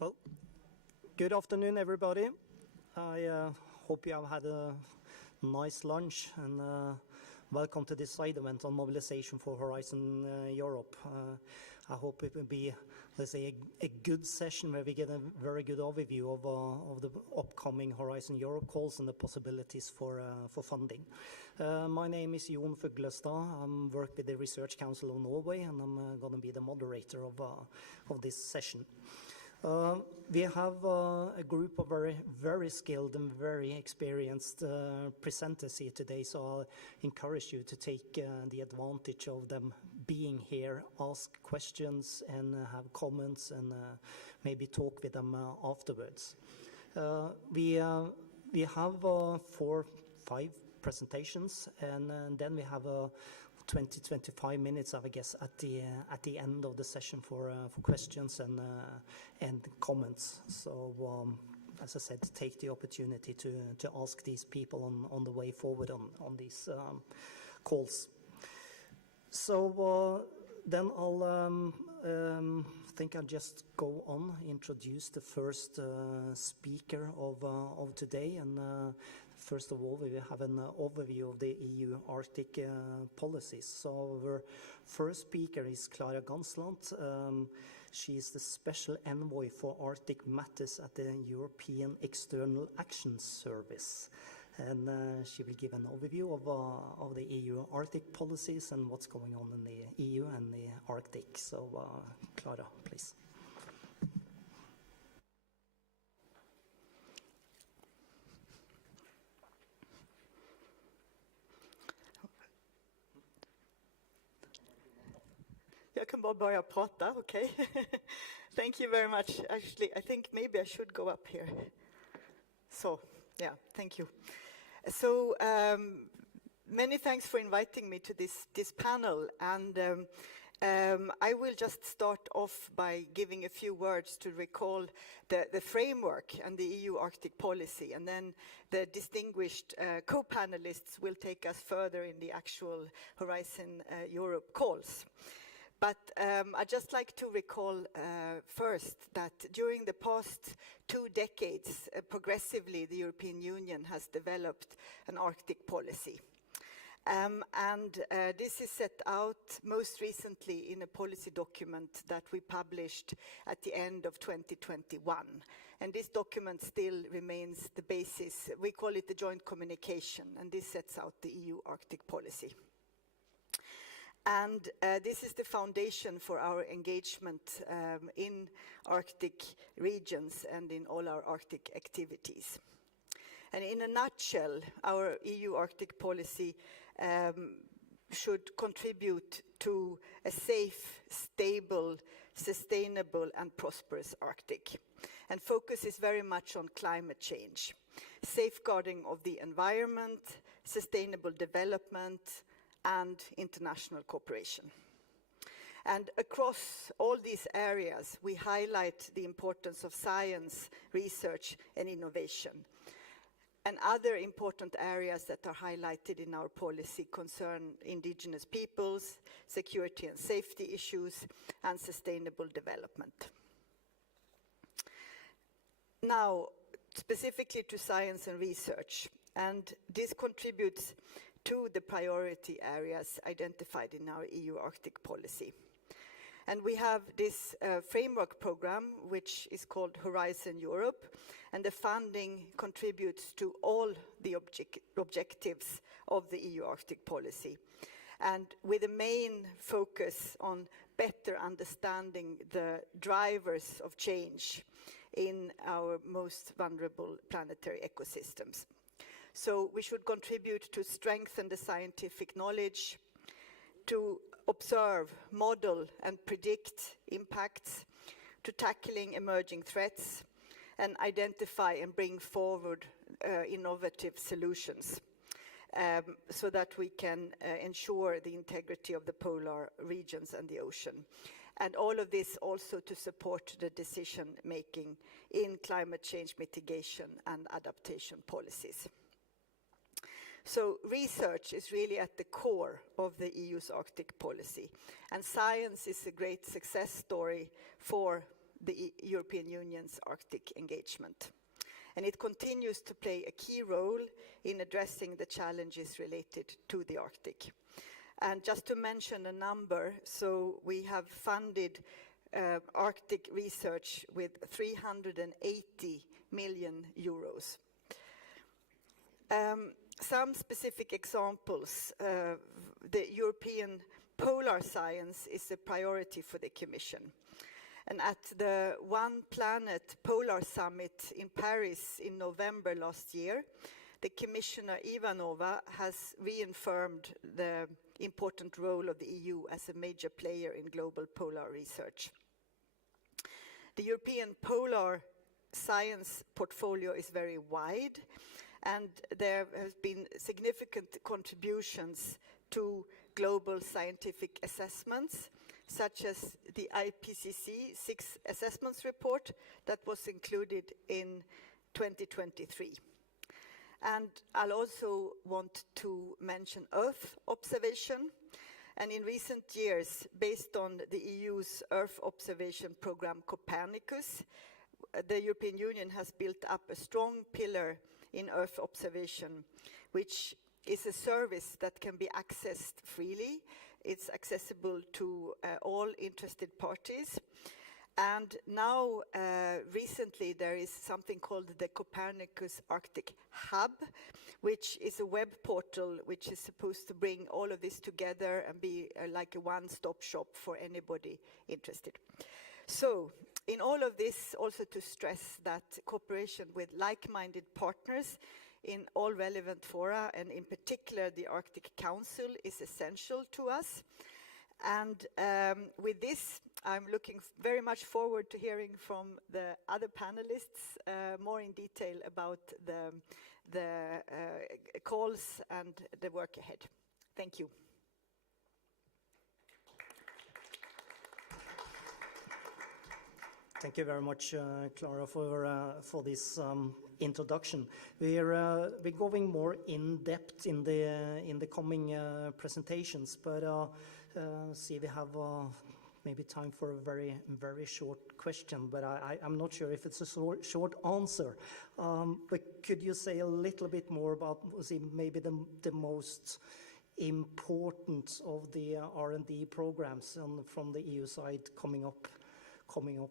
Well, good afternoon, everybody. I hope you have had a nice lunch, and welcome to this side event on mobilization for Horizon Europe. I hope it will be, let's say, a good session where we get a very good overview of the upcoming Horizon Europe calls and the possibilities for funding. My name is Jon Fuglestad. I work with the Research Council of Norway, and I'm going to be the moderator of this session. We have a group of very skilled and very experienced presenters here today, so I'll encourage you to take the advantage of them being here, ask questions and have comments, and maybe talk with them afterwards. We have 4-5 presentations, and then we have 20-25 minutes, I guess, at the end of the session for questions and comments. So, as I said, take the opportunity to ask these people on the way forward on these calls. So then I'll think I'll just go on, introduce the first speaker of today, and first of all, we will have an overview of the EU Arctic policies. So our first speaker is Clara Gansland. She is the Special Envoy for Arctic Matters at the European External Action Service. And she will give an overview of the EU Arctic policies and what's going on in the EU and the Arctic. So, Clara, please. Jag kan bara börja prata, okay? Thank you very much. Actually, I think maybe I should go up here. So, yeah, thank you. So, many thanks for inviting me to this panel, and I will just start off by giving a few words to recall the framework and the EU Arctic policy, and then the distinguished co-panelists will take us further in the actual Horizon Europe calls. But I'd just like to recall first that during the past 2 decades, progressively the European Union has developed an Arctic policy. This is set out most recently in a policy document that we published at the end of 2021. And this document still remains the basis. We call it the joint communication, and this sets out the EU Arctic policy. And this is the foundation for our engagement in Arctic regions and in all our Arctic activities. And in a nutshell, our EU Arctic policy should contribute to a safe, stable, sustainable and prosperous Arctic. And focus is very much on climate change, safeguarding of the environment, sustainable development, and international cooperation. And across all these areas, we highlight the importance of science, research, and innovation. And other important areas that are highlighted in our policy concern indigenous peoples, security and safety issues, and sustainable development. Now, specifically to science and research, and this contributes to the priority areas identified in our EU Arctic policy. And we have this framework program, which is called Horizon Europe, and the funding contributes to all the objectives of the EU Arctic policy. And with a main focus on better understanding the drivers of change in our most vulnerable planetary ecosystems. So we should contribute to strengthen the scientific knowledge, to observe, model and predict impacts, to tackling emerging threats, and identify and bring forward innovative solutions so that we can ensure the integrity of the polar regions and the ocean. And all of this also to support the decision making in climate change mitigation and adaptation policies. So research is really at the core of the EU's Arctic policy, and science is a great success story for the European Union's Arctic engagement. And it continues to play a key role in addressing the challenges related to the Arctic. And just to mention a number, so we have funded Arctic research with 380 million euros. Some specific examples. The European polar science is a priority for the Commission. And at the One Planet Polar Summit in Paris in November last year, the Commissioner Ivanova has reaffirmed the important role of the EU as a major player in global polar research. The European polar science portfolio is very wide, and there has been significant contributions to global scientific assessments, such as the IPCC 6 assessments report that was included in 2023. And I'll also want to mention Earth observation. And in recent years, based on the EU's Earth observation program Copernicus, the European Union has built up a strong pillar in Earth observation, which is a service that can be accessed freely. It's accessible to all interested parties. And now, recently, there is something called the Copernicus Arctic Hub, which is a web portal which is supposed to bring all of this together and be like a one-stop shop for anybody interested. So, in all of this, also to stress that cooperation with like-minded partners in all relevant fora, and in particular the Arctic Council, is essential to us. And with this, I'm looking very much forward to hearing from the other panelists more in detail about the calls and the work ahead. Thank you. Thank you very much, Clara, for this introduction. We're going more in depth in the coming presentations, but see, we have maybe time for a very short question. But I'm not sure if it's a short answer. But could you say a little bit more about maybe the most important of the R&D programs from the EU side coming up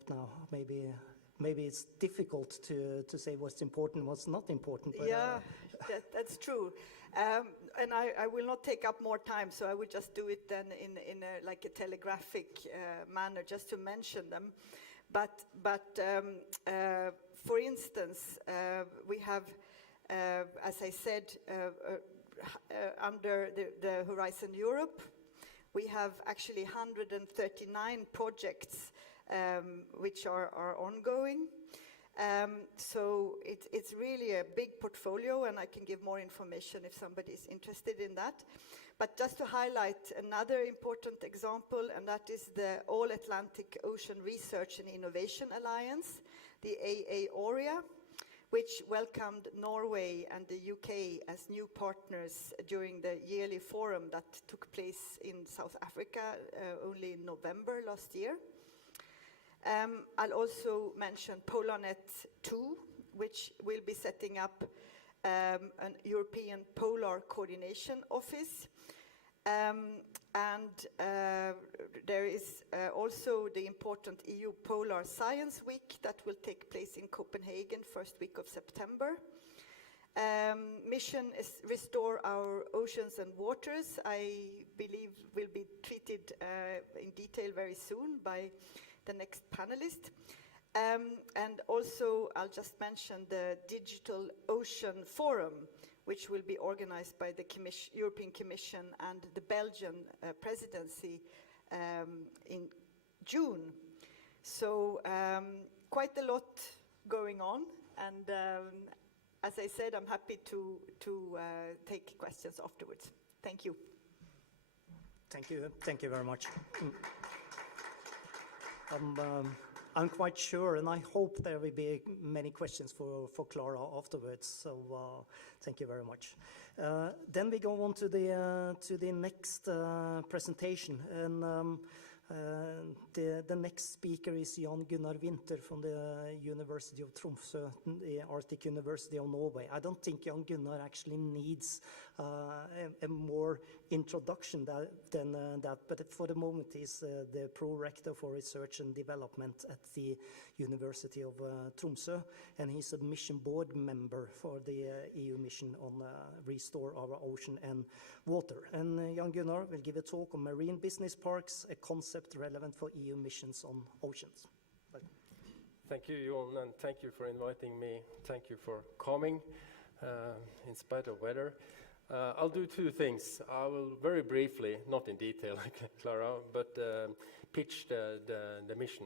now? Maybe it's difficult to say what's important, what's not important. But, yeah, that's true. And I will not take up more time, so I will just do it then in like a telegraphic manner, just to mention them. But for instance, we have, as I said, under the Horizon Europe, we have actually 139 projects which are ongoing. So it's really a big portfolio, and I can give more information if somebody is interested in that. But just to highlight another important example, and that is the All-Atlantic Ocean Research and Innovation Alliance, the AAORIA, which welcomed Norway and the UK as new partners during the yearly forum that took place in South Africa only in November last year. I'll also mention PolarNet 2, which will be setting up an European Polar Coordination Office. And there is also the important EU Polar Science Week that will take place in Copenhagen, first week of September. Mission is Restore Our Oceans and Waters, I believe will be treated in detail very soon by the next panelist. And also, I'll just mention the Digital Ocean Forum, which will be organized by the European Commission and the Belgian presidency in June. So quite a lot going on, and as I said, I'm happy to take questions afterwards. Thank you. Thank you very much. I'm quite sure, and I hope there will be many questions for Clara afterwards. So thank you very much. Then we go on to the next presentation, and The next speaker is Jan Gunnar Winther from the University of Tromsø, the Arctic University of Norway. I don't think Jan Gunnar actually needs a more introduction than that, but for the moment he's the pro-rector for research and development at the University of Tromsø, and he's a mission board member for the EU mission on restore our ocean and water. And Jan Gunnar will give a talk on marine business parks, a concept relevant for EU missions on oceans. Thank you, Jon, and thank you for inviting me. Thank you for coming in spite of weather. I'll do two things. I will very briefly, not in detail like Clara, but pitch the mission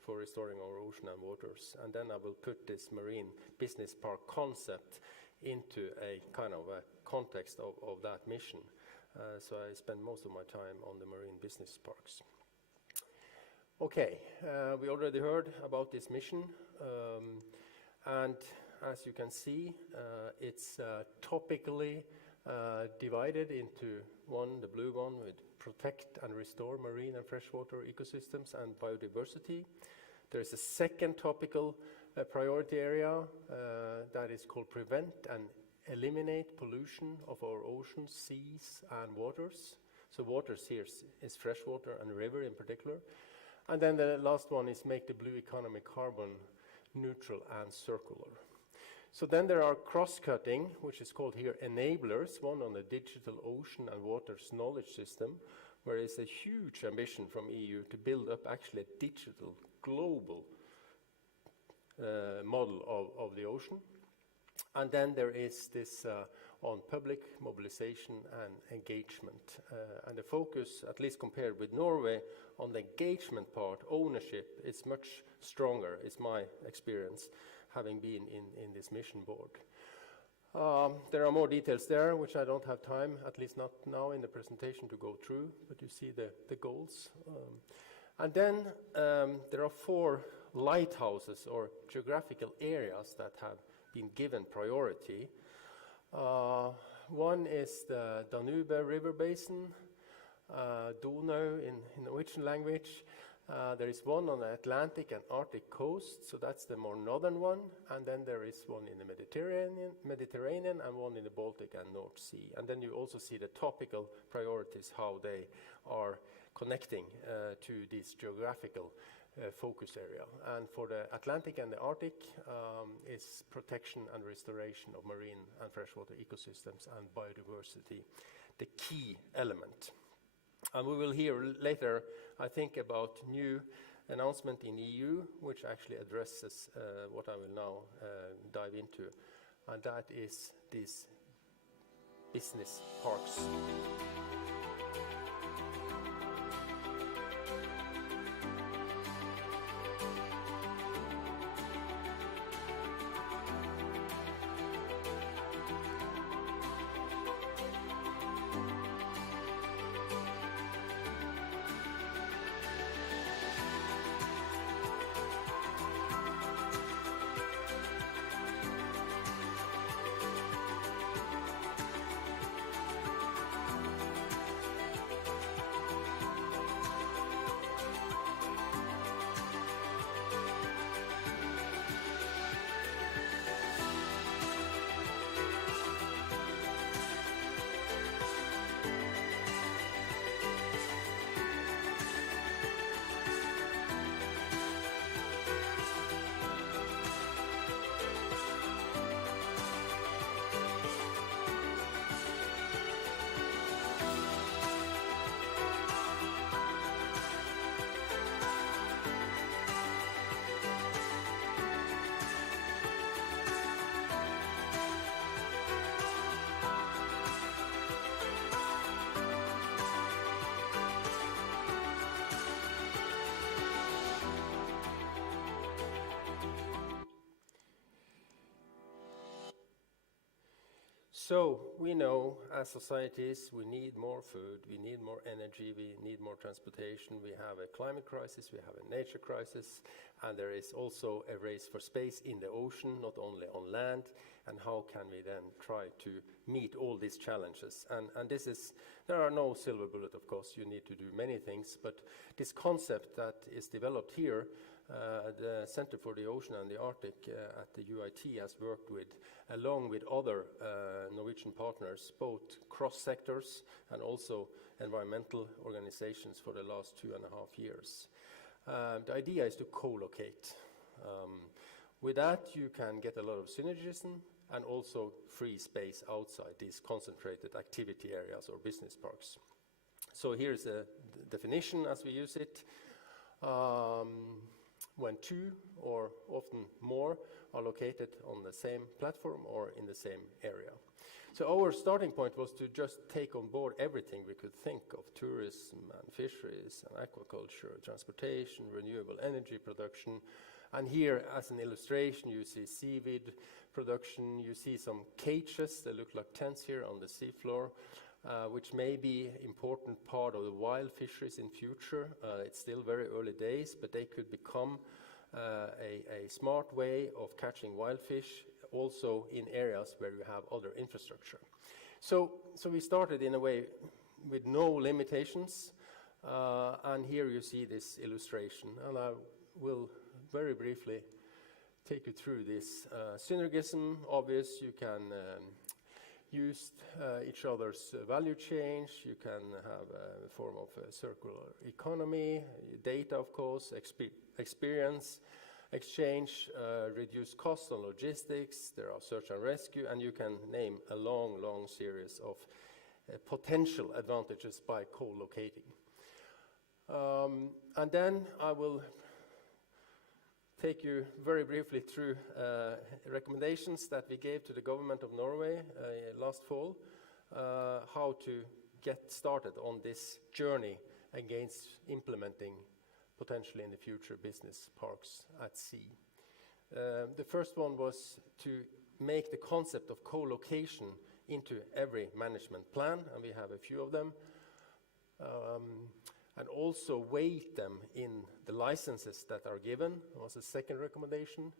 for restoring our ocean and waters. And then I will put this marine business park concept into a kind of a context of that mission. So I spend most of my time on the marine business parks. Okay, we already heard about this mission. And as you can see, it's topically divided into one, the blue one, with protect and restore marine and freshwater ecosystems and biodiversity. There is a second topical priority area that is called prevent and eliminate pollution of our oceans, seas and waters. So waters here is freshwater and river in particular. And then the last one is make the blue economy carbon neutral and circular. So then there are cross-cutting, which is called here enablers, one on the digital ocean and waters knowledge system, where there is a huge ambition from EU to build up actually a digital global model of the ocean. And then there is this on public mobilization and engagement. And the focus, at least compared with Norway, on the engagement part, ownership, is much stronger, is my experience, having been in this mission board. There are more details there, which I don't have time, at least not now in the presentation, to go through, but you see the goals. And then there are 4 lighthouses or geographical areas that have been given priority. One is the Danube River Basin, Donau in Norwegian language. There is one on the Atlantic and Arctic coast, so that's the more northern one. And then there is one in the Mediterranean and one in the Baltic and North Sea. And then you also see the topical priorities, how they are connecting to this geographical focus area. And for the Atlantic and the Arctic is protection and restoration of marine and freshwater ecosystems and biodiversity, the key element. And we will hear later, I think, about new announcement in EU, which actually addresses what I will now dive into, and that is these business parks. So we know as societies we need more food, we need more energy, we need more transportation, we have a climate crisis, we have a nature crisis, and there is also a race for space in the ocean, not only on land. And how can we then try to meet all these challenges? And this is, there are no silver bullet, of course, you need to do many things, but this concept that is developed here, the Center for the Ocean and the Arctic at the UIT has worked with, along with other Norwegian partners, both cross-sectors and also environmental organizations for the last 2.5 years. The idea is to co-locate. With that, you can get a lot of synergism and also free space outside these concentrated activity areas or business parks. So here's a definition as we use it. When two or often more are located on the same platform or in the same area. So our starting point was to just take on board everything we could think of: tourism and fisheries and aquaculture, transportation, renewable energy production. And here, as an illustration, you see seaweed production. You see some cages that look like tents here on the seafloor, which may be important part of the wild fisheries in future. It's still very early days, but they could become a smart way of catching wild fish, also in areas where you have other infrastructure. So we started in a way with no limitations, and here you see this illustration, and I will very briefly take you through this. Synergism, obvious, you can use each other's value chain, you can have a form of a circular economy, data, of course, experience, exchange, reduce costs on logistics, there are search and rescue, and you can name a long, long series of potential advantages by co-locating. And then I will take you very briefly through recommendations that we gave to the government of Norway last fall, how to get started on this journey against implementing potentially in the future business parks at sea. The first one was to make the concept of co-location into every management plan, and we have a few of them. And also weight them in the licenses that are given was a second recommendation.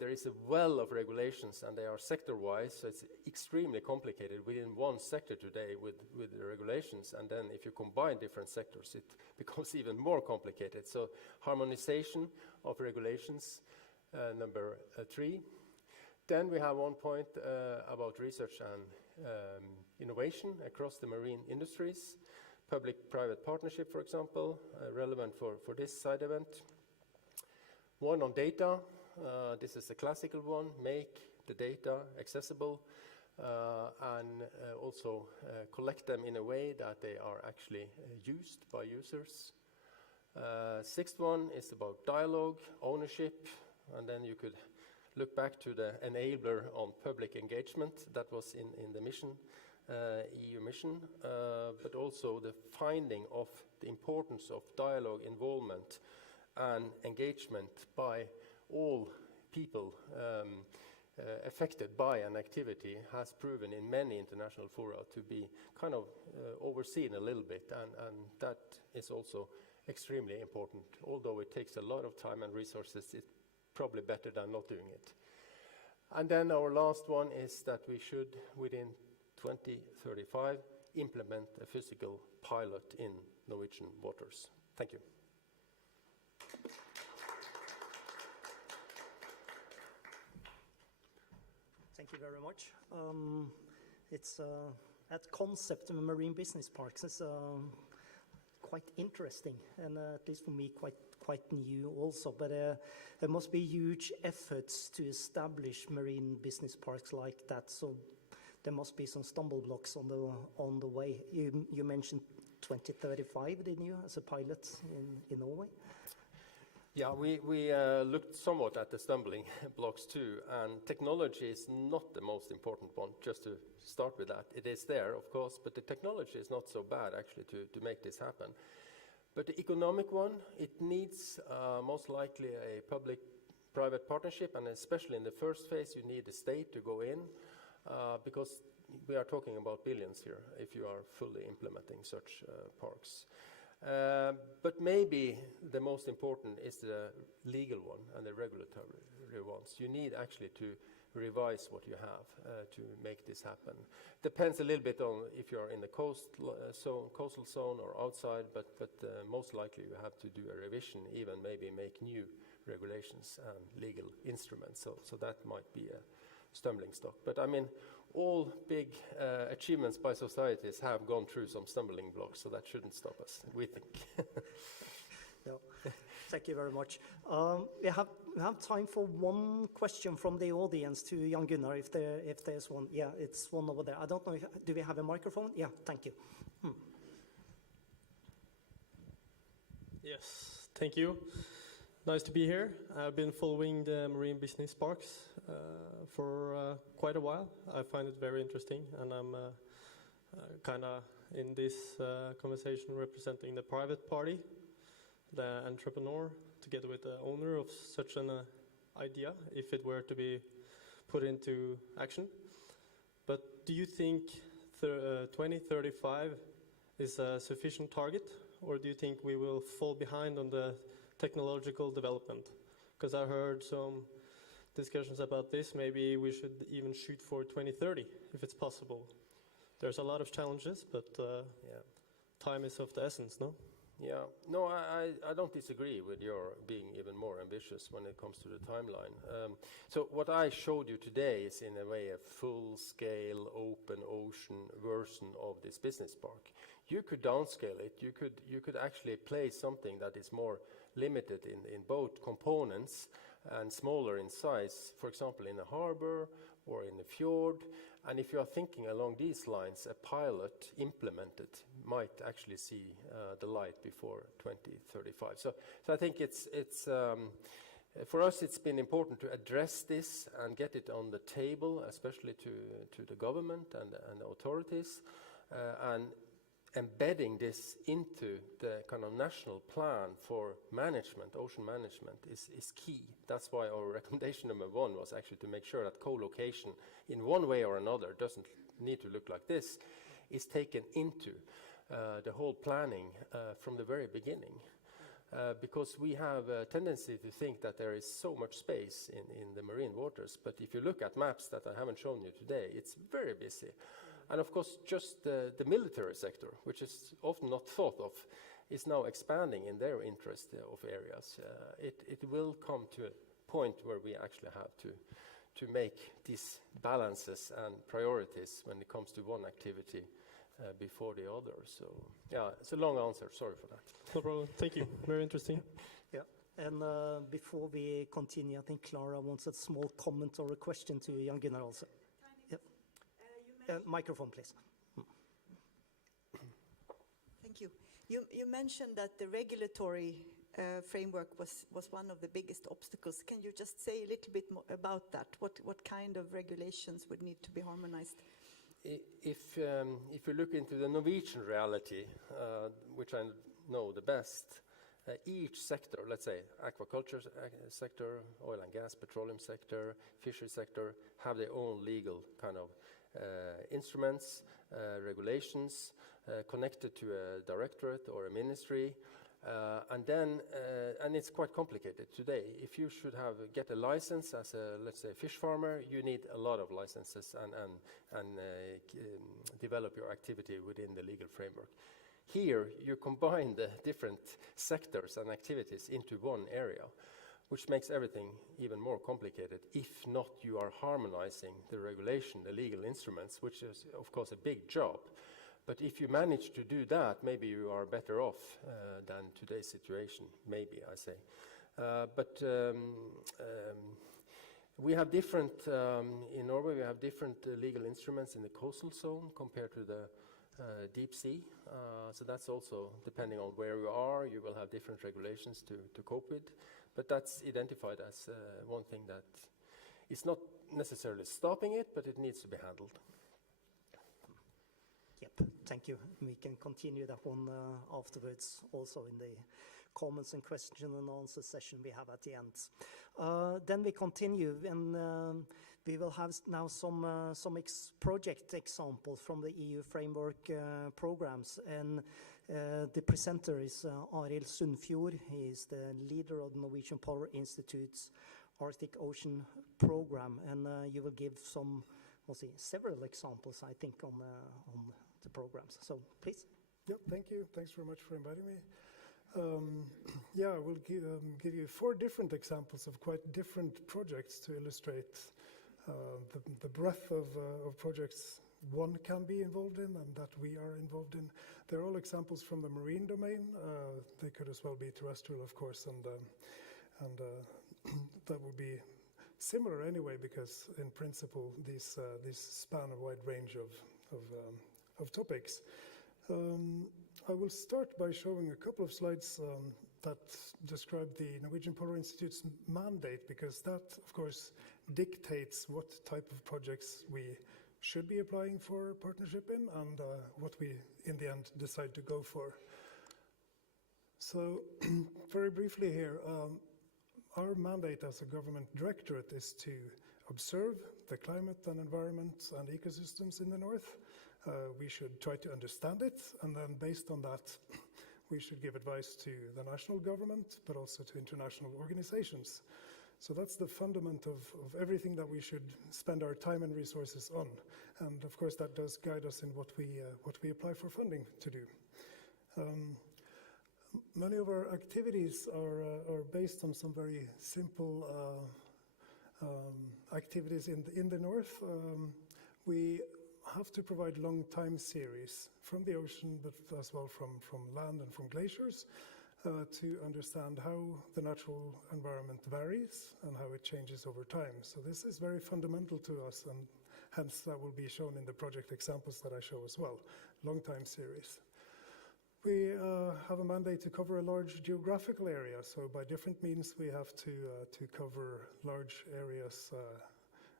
There is a well of regulations, and they are sector-wise, so it's extremely complicated within one sector today with the regulations, and then if you combine different sectors, it becomes even more complicated. So harmonization of regulations, number 3. Then we have one point about research and innovation across the marine industries. Public-private partnership, for example, relevant for this side event. One on data, this is a classical one, make the data accessible and also collect them in a way that they are actually used by users. Sixth one is about dialogue, ownership, and then you could look back to the enabler on public engagement that was in the mission. EU mission, but also the finding of the importance of dialogue, involvement, and engagement by all people affected by an activity has proven in many international fora to be kind of overseen a little bit, and that is also extremely important. Although it takes a lot of time and resources, it's probably better than not doing it. And then our last one is that we should, within 2035, implement a physical pilot in Norwegian waters. Thank you. Thank you very much. It's that concept of marine business parks is quite interesting, and at least for me, quite new also. But there must be huge efforts to establish marine business parks like that. So there must be some stumble blocks on the way. You mentioned 2035, didn't you, as a pilot in Norway? Yeah, we looked somewhat at the stumbling blocks too, and technology is not the most important one, just to start with that. It is there, of course, but the technology is not so bad actually to make this happen. But the economic one, it needs most likely a public-private partnership, and especially in the first phase you need the state to go in. because we are talking about billions here if you are fully implementing such parks. But maybe the most important is the legal one and the regulatory ones. You need actually to revise what you have to make this happen. Depends a little bit on if you are in the coastal zone or outside, but most likely you have to do a revision, even maybe make new regulations and legal instruments. So that might be a stumbling stock. But I mean, all big achievements by societies have gone through some stumbling blocks, so that shouldn't stop us, we think. No. Thank you very much. We have time for one question from the audience to Jan Gunnar, if there's one. Yeah, it's one over there. I don't know, do we have a microphone? Yeah, thank you. Yes, thank you. Nice to be here. I've been following the marine business parks for quite a while. I find it very interesting, and I'm kind of in this conversation representing the private party, the entrepreneur, together with the owner of such an idea, if it were to be put into action. But do you think 2035 is a sufficient target, or do you think we will fall behind on the technological development? Because I heard some discussions about this. Maybe we should even shoot for 2030 if it's possible. There's a lot of challenges, but time is of the essence, no? Yeah, no, I don't disagree with your being even more ambitious when it comes to the timeline. So what I showed you today is in a way a full-scale open ocean version of this business park. You could downscale it. You could actually place something that is more limited in both components and smaller in size, for example, in a harbor or in a fjord. And if you are thinking along these lines, a pilot implemented might actually see the light before 2035. So I think it's for us it's been important to address this and get it on the table, especially to the government and the authorities, and embedding this into the kind of national plan for management, ocean management, is key. That's why our recommendation number 1 was actually to make sure that co-location in one way or another, doesn't need to look like this, is taken into the whole planning from the very beginning. Because we have a tendency to think that there is so much space in the marine waters, but if you look at maps that I haven't shown you today, it's very busy. And of course, just the military sector, which is often not thought of, is now expanding in their interest of areas. It will come to a point where we actually have to make these balances and priorities when it comes to one activity before the other. So, yeah, it's a long answer. Sorry for that. No problem. Thank you. Very interesting. Yeah. And before we continue, I think Clara wants a small comment or a question to Jan Gunnar also. Microphone, please. Thank you. You mentioned that the regulatory framework was one of the biggest obstacles. Can you just say a little bit more about that? What kind of regulations would need to be harmonized? If you look into the Norwegian reality, which I know the best, each sector, let's say aquaculture sector, oil and gas, petroleum sector, fishery sector, have their own legal kind of instruments, regulations connected to a directorate or a ministry, and it's quite complicated today. If you should get a license as a, let's say, fish farmer, you need a lot of licenses and develop your activity within the legal framework. Here, you combine the different sectors and activities into one area, which makes everything even more complicated. If not, you are harmonizing the regulation, the legal instruments, which is, of course, a big job. But if you manage to do that, maybe you are better off than today's situation, maybe, I say. But we have different, in Norway, we have different legal instruments in the coastal zone compared to the deep sea. So that's also, depending on where you are, you will have different regulations to cope with. But that's identified as one thing that is not necessarily stopping it, but it needs to be handled. Yep, thank you. We can continue that one afterwards, also in the comments and question and answer session we have at the end. Then we continue, and we will have now some project examples from the EU framework programs. And the presenter is Arild Sundfjord. He is the leader of the Norwegian Polar Institute's Arctic Ocean program, and you will give some, several examples, I think, on the programs. So please. Yep, thank you. Thanks very much for inviting me. Yeah, I will give you 4 different examples of quite different projects to illustrate the breadth of projects one can be involved in and that we are involved in. They're all examples from the marine domain. They could as well be terrestrial, of course, and that would be similar anyway, because in principle these span a wide range of topics. I will start by showing a couple of slides that describe the Norwegian Polar Institute's mandate, because that, of course, dictates what type of projects we should be applying for partnership in and what we, in the end, decide to go for. So, very briefly here, our mandate as a government directorate is to observe the climate and environment and ecosystems in the north. We should try to understand it, and then based on that, we should give advice to the national government, but also to international organizations. So that's the fundament of everything that we should spend our time and resources on. And of course, that does guide us in what we apply for funding to do. Many of our activities are based on some very simple activities in the north. We have to provide long time series from the ocean, but as well from land and from glaciers, to understand how the natural environment varies and how it changes over time. So this is very fundamental to us, and hence that will be shown in the project examples that I show as well, long time series. We have a mandate to cover a large geographical area, so by different means we have to cover large areas,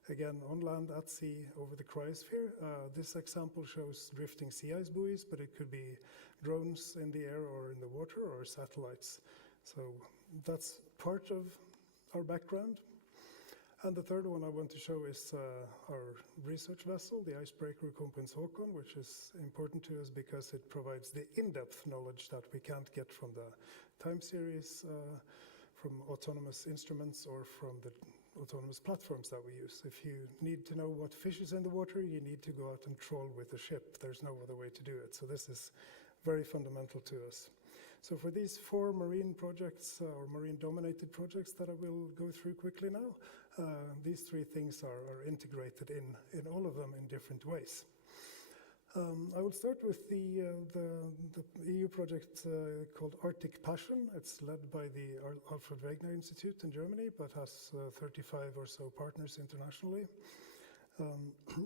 again, on land, at sea, over the cryosphere. This example shows drifting sea ice buoys, but it could be drones in the air or in the water or satellites. So that's part of our background. And the third one I want to show is our research vessel, the icebreaker Kronprins Haakon, which is important to us because it provides the in-depth knowledge that we can't get from the time series, from autonomous instruments, or from the autonomous platforms that we use. If you need to know what fish is in the water, you need to go out and trawl with a ship. There's no other way to do it. So this is very fundamental to us. So for these 4 marine projects, or marine-dominated projects that I will go through quickly now, these 3 things are integrated in all of them in different ways. I will start with the EU project called Arctic Passion. It's led by the Alfred Wegener Institute in Germany, but has 35 or so partners internationally.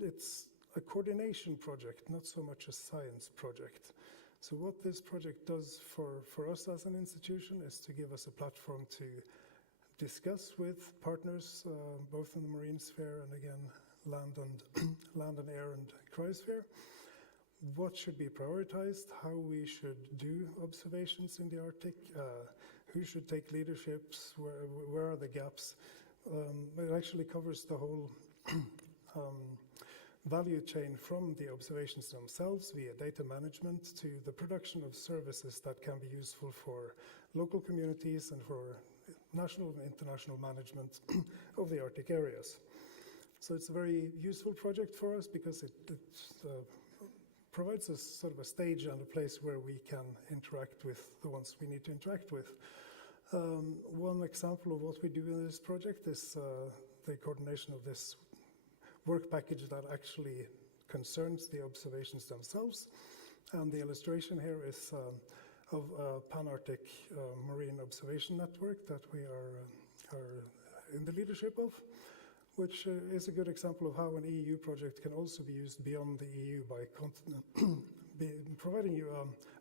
It's a coordination project, not so much a science project. So what this project does for us as an institution is to give us a platform to discuss with partners, both in the marine sphere and again, land and air and cryosphere, what should be prioritized, how we should do observations in the Arctic, who should take leaderships, where are the gaps. It actually covers the whole value chain from the observations themselves via data management to the production of services that can be useful for local communities and for national and international management of the Arctic areas. So it's a very useful project for us because it provides us sort of a stage and a place where we can interact with the ones we need to interact with. One example of what we do in this project is the coordination of this work package that actually concerns the observations themselves. And the illustration here is of a Pan-Arctic marine observation network that we are in the leadership of, which is a good example of how an EU project can also be used beyond the EU by providing you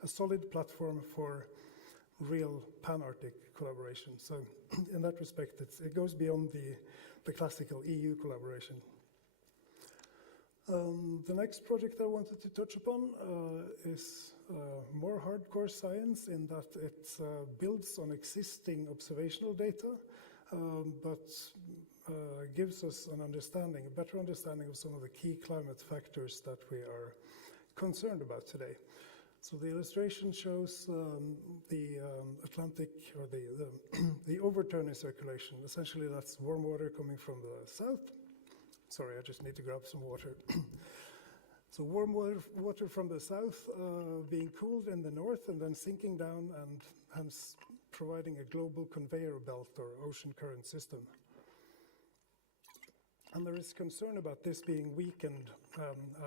a solid platform for real Pan-Arctic collaboration. So in that respect, it goes beyond the classical EU collaboration. The next project I wanted to touch upon is more hardcore science in that it builds on existing observational data, but gives us an understanding, a better understanding of some of the key climate factors that we are concerned about today. So the illustration shows the Atlantic, or the overturning circulation. Essentially, that's warm water coming from the south. Sorry, I just need to grab some water. So warm water from the south being cooled in the north and then sinking down and hence providing a global conveyor belt or ocean current system. And there is concern about this being weakened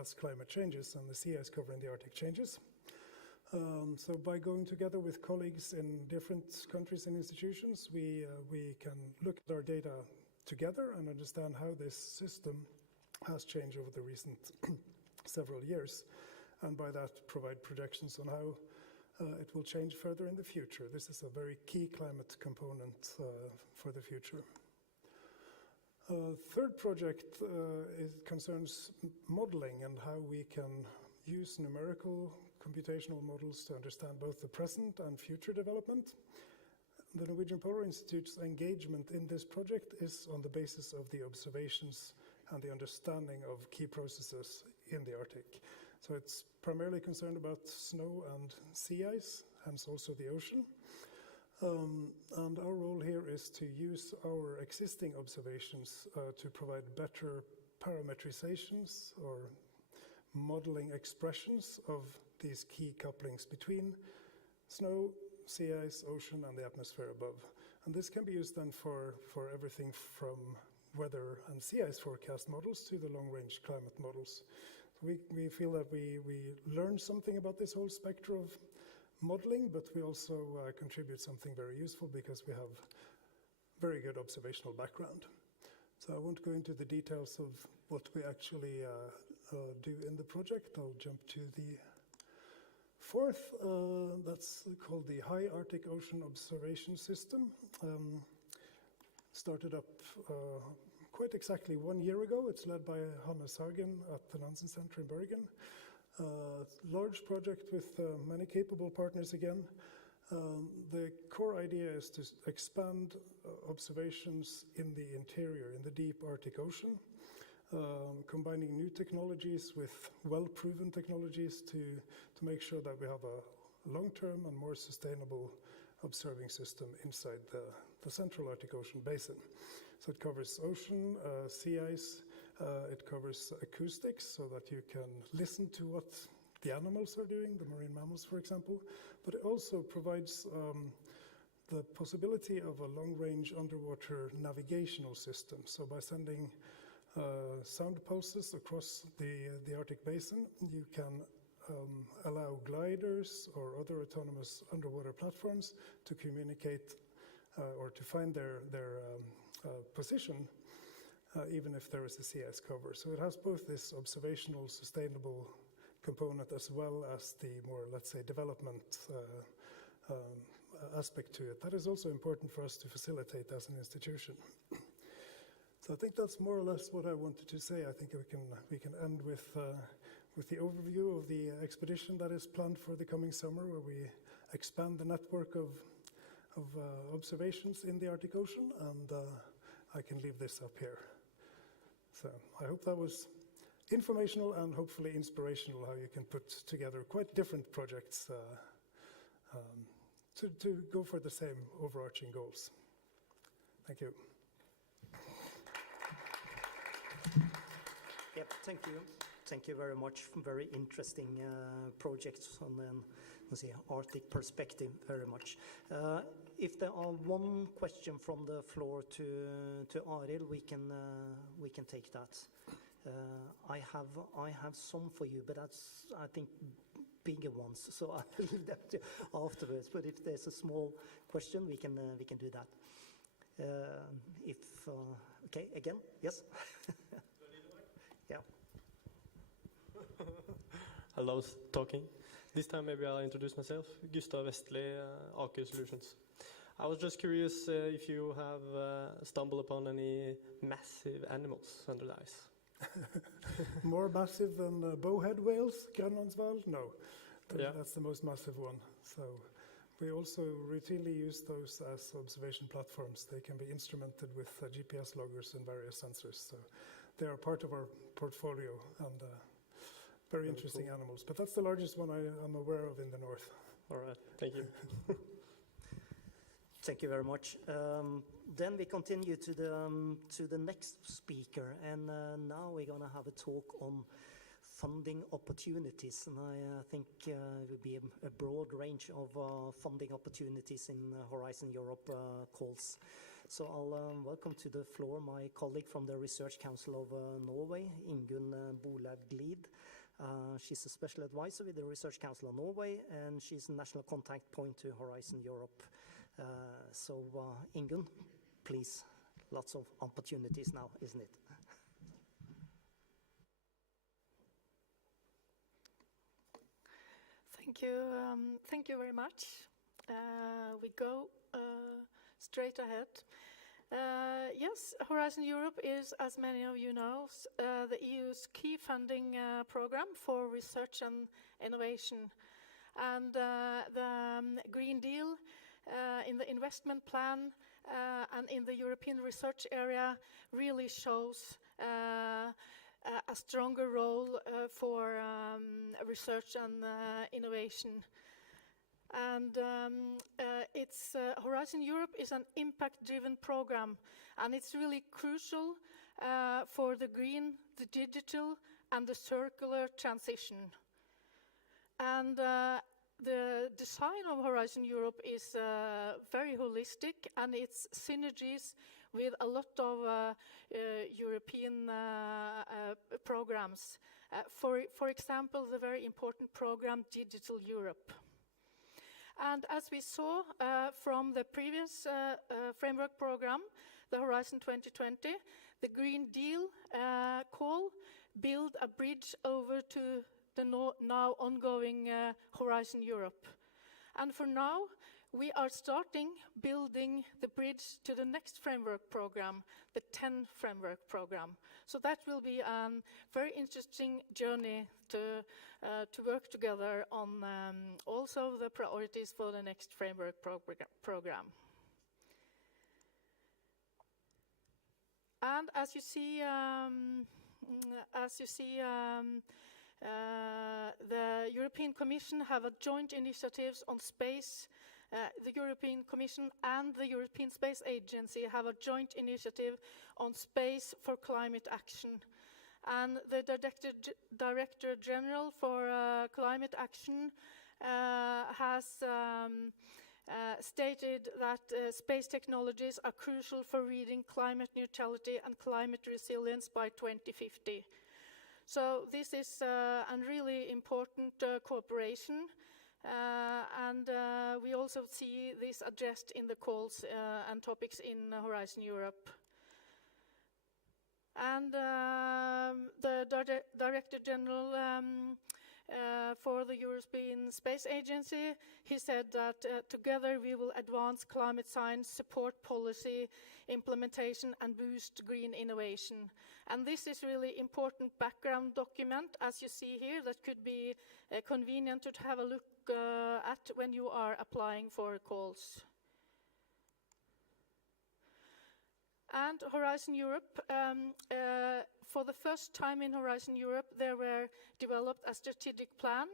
as climate changes and the sea ice cover in the Arctic changes. So by going together with colleagues in different countries and institutions, we can look at our data together and understand how this system has changed over the recent several years, and by that provide projections on how it will change further in the future. This is a very key climate component for the future. Third project concerns modeling and how we can use numerical computational models to understand both the present and future development. The Norwegian Polar Institute's engagement in this project is on the basis of the observations and the understanding of key processes in the Arctic. So it's primarily concerned about snow and sea ice, hence also the ocean. And our role here is to use our existing observations to provide better parametrizations or modeling expressions of these key couplings between snow, sea ice, ocean, and the atmosphere above. And this can be used then for everything from weather and sea ice forecast models to the long-range climate models. We feel that we learn something about this whole spectrum of modeling, but we also contribute something very useful because we have very good observational background. So I won't go into the details of what we actually do in the project. I'll jump to the fourth. That's called the High Arctic Ocean Observation System. Started up quite exactly 1 year ago. It's led by Hannes Hagen at the Nansen Center in Bergen. Large project with many capable partners again. The core idea is to expand observations in the interior, in the deep Arctic Ocean, combining new technologies with well-proven technologies to make sure that we have a long-term and more sustainable observing system inside the central Arctic Ocean basin. So it covers ocean, sea ice, it covers acoustics so that you can listen to what the animals are doing, the marine mammals, for example, but it also provides the possibility of a long-range underwater navigational system. So by sending sound pulses across the Arctic basin, you can allow gliders or other autonomous underwater platforms to communicate or to find their position even if there is a sea ice cover. So it has both this observational, sustainable component as well as the more, let's say, development aspect to it. That is also important for us to facilitate as an institution. So I think that's more or less what I wanted to say. I think we can end with the overview of the expedition that is planned for the coming summer, where we expand the network of observations in the Arctic Ocean, and I can leave this up here. So I hope that was informational and hopefully inspirational, how you can put together quite different projects to go for the same overarching goals. Thank you. Yep, thank you. Thank you very much. Very interesting projects on the Arctic perspective, very much. If there are one question from the floor to Arild, we can take that. I have some for you, but that's, I think, bigger ones, so I will leave them to afterwards. But if there's a small question, we can do that. Okay, again, yes. Yeah. Hello, talking. This time maybe I'll introduce myself. Gustav Vestli, Aker Solutions. I was just curious if you have stumbled upon any massive animals under the ice. More massive than bowhead whales, Grönlandsval? No, Yeah. that's the most massive one. So we also routinely use those as observation platforms. They can be instrumented with GPS loggers and various sensors. So they are part of our portfolio and very interesting cool. animals. But that's the largest one I'm aware of in the north. All right, thank you. Thank you very much. Then we continue to the next speaker, and now we're going to have a talk on funding opportunities, and I think it will be a broad range of funding opportunities in Horizon Europe calls. So I'll welcome to the floor my colleague from the Research Council of Norway, Ingunn Bolaug Glid. She's a special advisor with the Research Council of Norway, and she's a national contact point to Horizon Europe. So Ingunn, please, lots of opportunities now, isn't it? Thank you very much. We go straight ahead. Yes, Horizon Europe is, as many of you know, the EU's key funding program for research and innovation. And the Green Deal in the investment plan and in the European research area really shows a stronger role for research and innovation. And it's Horizon Europe is an impact-driven program, and it's really crucial for the green, the digital, and the circular transition. And the design of Horizon Europe is very holistic, and it's synergies with a lot of European programs. For example, the very important program Digital Europe. And as we saw from the previous framework program, the Horizon 2020, the Green Deal call build a bridge over to the now ongoing Horizon Europe. And for now, we are starting building the bridge to the next framework program, the 10 framework program. So that will be a very interesting journey to work together on also the priorities for the next framework program. And as you see, the European Commission have a joint initiatives on space. The European Commission and the European Space Agency have a joint initiative on space for climate action. And the Director General for Climate Action has stated that space technologies are crucial for reaching climate neutrality and climate resilience by 2050. So this is a really important cooperation. And we also see this addressed in the calls and topics in Horizon Europe. And the Director General for the European Space Agency, he said that together we will advance climate science, support policy implementation and boost green innovation. And this is really important background document, as you see here, that could be convenient to have a look at when you are applying for calls. And Horizon Europe, for the first time in Horizon Europe, there were developed a strategic plan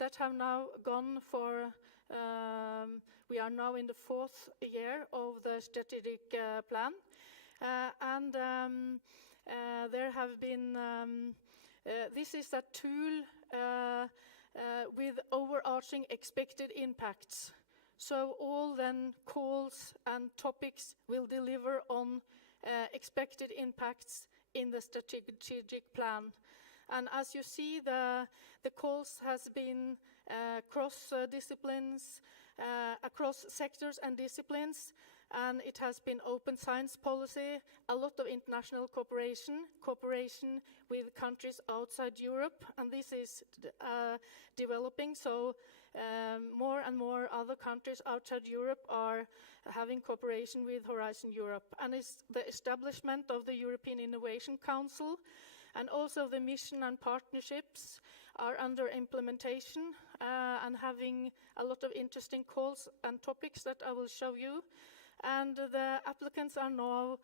that have now gone for, we are now in the 4th year of the strategic plan. And there have been, this is a tool with overarching expected impacts. So all then calls and topics will deliver on expected impacts in the strategic plan. And as you see, the calls has been cross disciplines, across sectors and disciplines, and it has been open science policy, a lot of international cooperation with countries outside Europe, and this is developing. So more and more other countries outside Europe are having cooperation with Horizon Europe. And it's the establishment of the European Innovation Council And also the mission and partnerships are under implementation and having a lot of interesting calls and topics that I will show you. And the applicants are now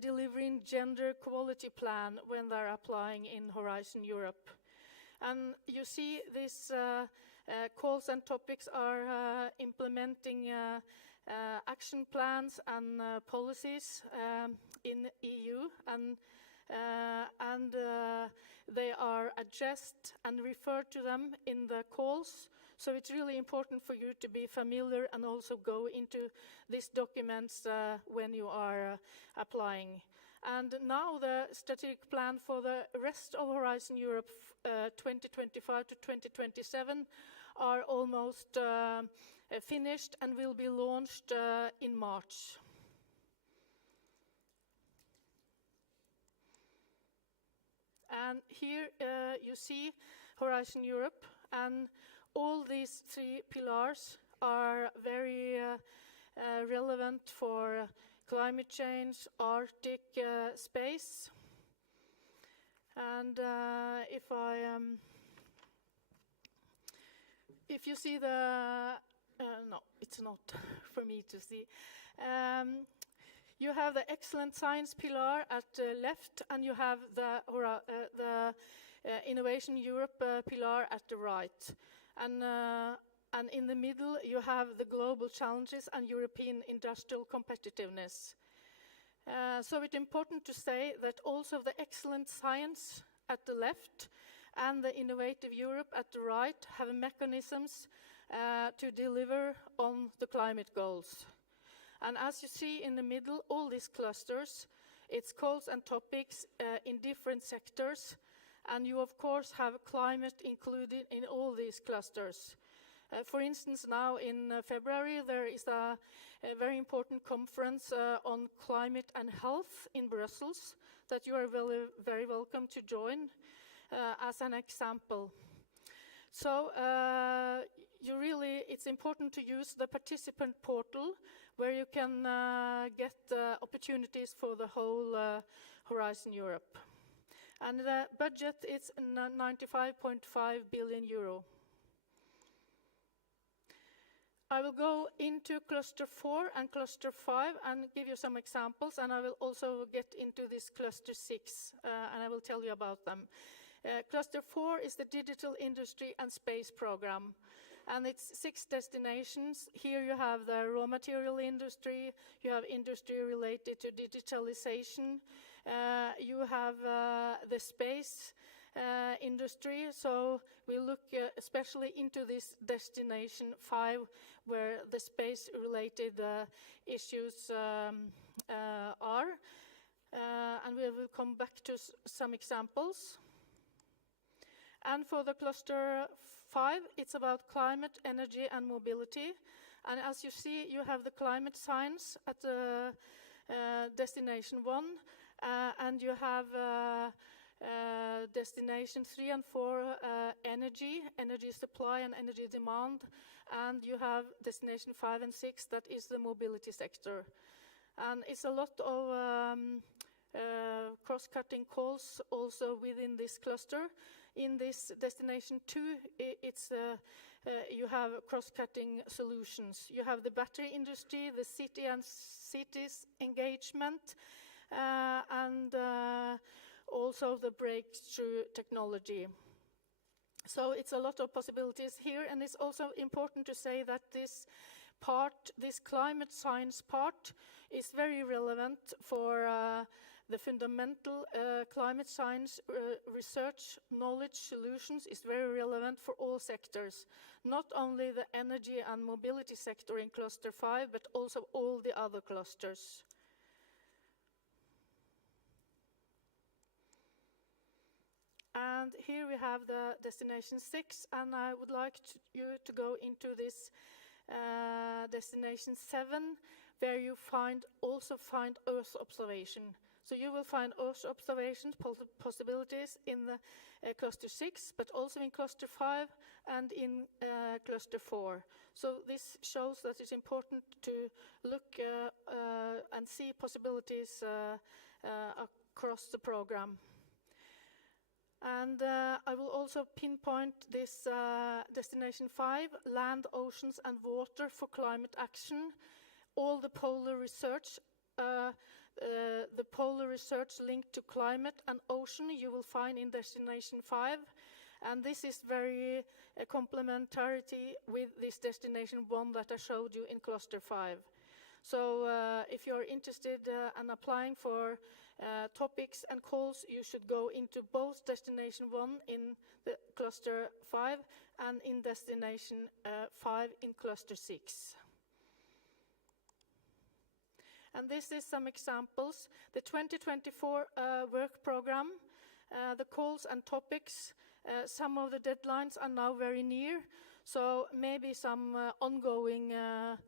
delivering gender quality plan when they're applying in Horizon Europe. And you see these calls and topics are implementing action plans and policies in EU, and they are addressed and referred to them in the calls. So it's really important for you to be familiar and also go into these documents when you are applying. And now the strategic plan for the rest of Horizon Europe 2025 to 2027 are almost finished and will be launched in March. And here you see Horizon Europe, and all these three pillars are very relevant for climate change, Arctic space. And if you see the, no, it's not for me to see. You have the excellent science pillar at the left, and you have the Innovation Europe pillar at the right. And in the middle, you have the global challenges and European industrial competitiveness. So it's important to say that also the excellent science at the left and the Innovative Europe at the right have mechanisms to deliver on the climate goals. And as you see in the middle, all these clusters, it's calls and topics in different sectors. And you, of course, have climate included in all these clusters. For instance, now in February, there is a very important conference on climate and health in Brussels that you are very welcome to join as an example. So it's important to use the participant portal where you can get opportunities for the whole Horizon Europe. And the budget is 95.5 billion euro. I will go into cluster 4 and cluster 5 and give you some examples, and I will also get into this cluster 6 and I will tell you about them. Cluster 4 is the Digital Industry and Space Program, and it's 6 destinations. Here you have the raw material industry, you have industry related to digitalization, you have the space industry. So we look especially into this destination 5, where the space-related issues are. And we will come back to some examples. And for the cluster 5, it's about climate, energy, and mobility. And as you see, you have the climate science at the destination 1, and you have destination 3 and 4, energy supply and energy demand, and you have destination 5 and 6, that is the mobility sector. And it's a lot of cross-cutting calls also within this cluster. In this destination 2, you have cross-cutting solutions. You have the battery industry, the city and cities engagement, and also the breakthrough technology. So it's a lot of possibilities here, and it's also important to say that this climate science part is very relevant for the fundamental climate science research knowledge solutions is very relevant for all sectors, not only the energy and mobility sector in cluster 5, but also all the other clusters. And here we have the destination 6, and I would like you to go into this destination 7, where you also find Earth observation. So you will find Earth observation possibilities in the cluster 6, but also in cluster 5 and in cluster 4. So this shows that it's important to look and see possibilities across the program. And I will also pinpoint this Destination 5, Land, Oceans and Water for Climate Action. All the polar research linked to climate and ocean you will find in Destination 5. And this is very complementarity with this Destination 1 that I showed you in Cluster 5. So if you're interested in applying for topics and calls, you should go into both Destination 1 in the Cluster 5 and in Destination 5 in Cluster 6. And this is some examples. The 2024 work program, the calls and topics, some of the deadlines are now very near. So maybe some ongoing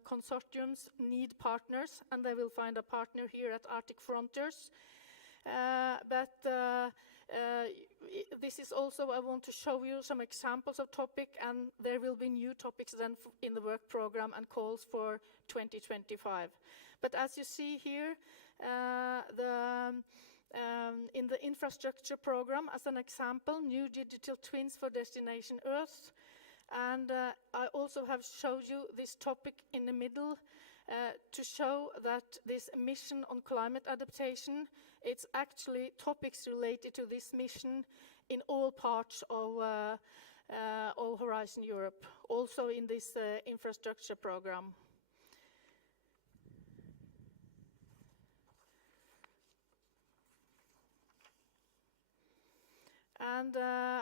consortiums need partners, and they will find a partner here at Arctic Frontiers. This is also, I want to show you some examples of topic, and there will be new topics then in the work program and calls for 2025. But as you see here, in the infrastructure program, as an example, new digital twins for Destination Earth. And I also have showed you this topic in the middle to show that this mission on climate adaptation, it's actually topics related to this mission in all parts of Horizon Europe, also in this infrastructure program. And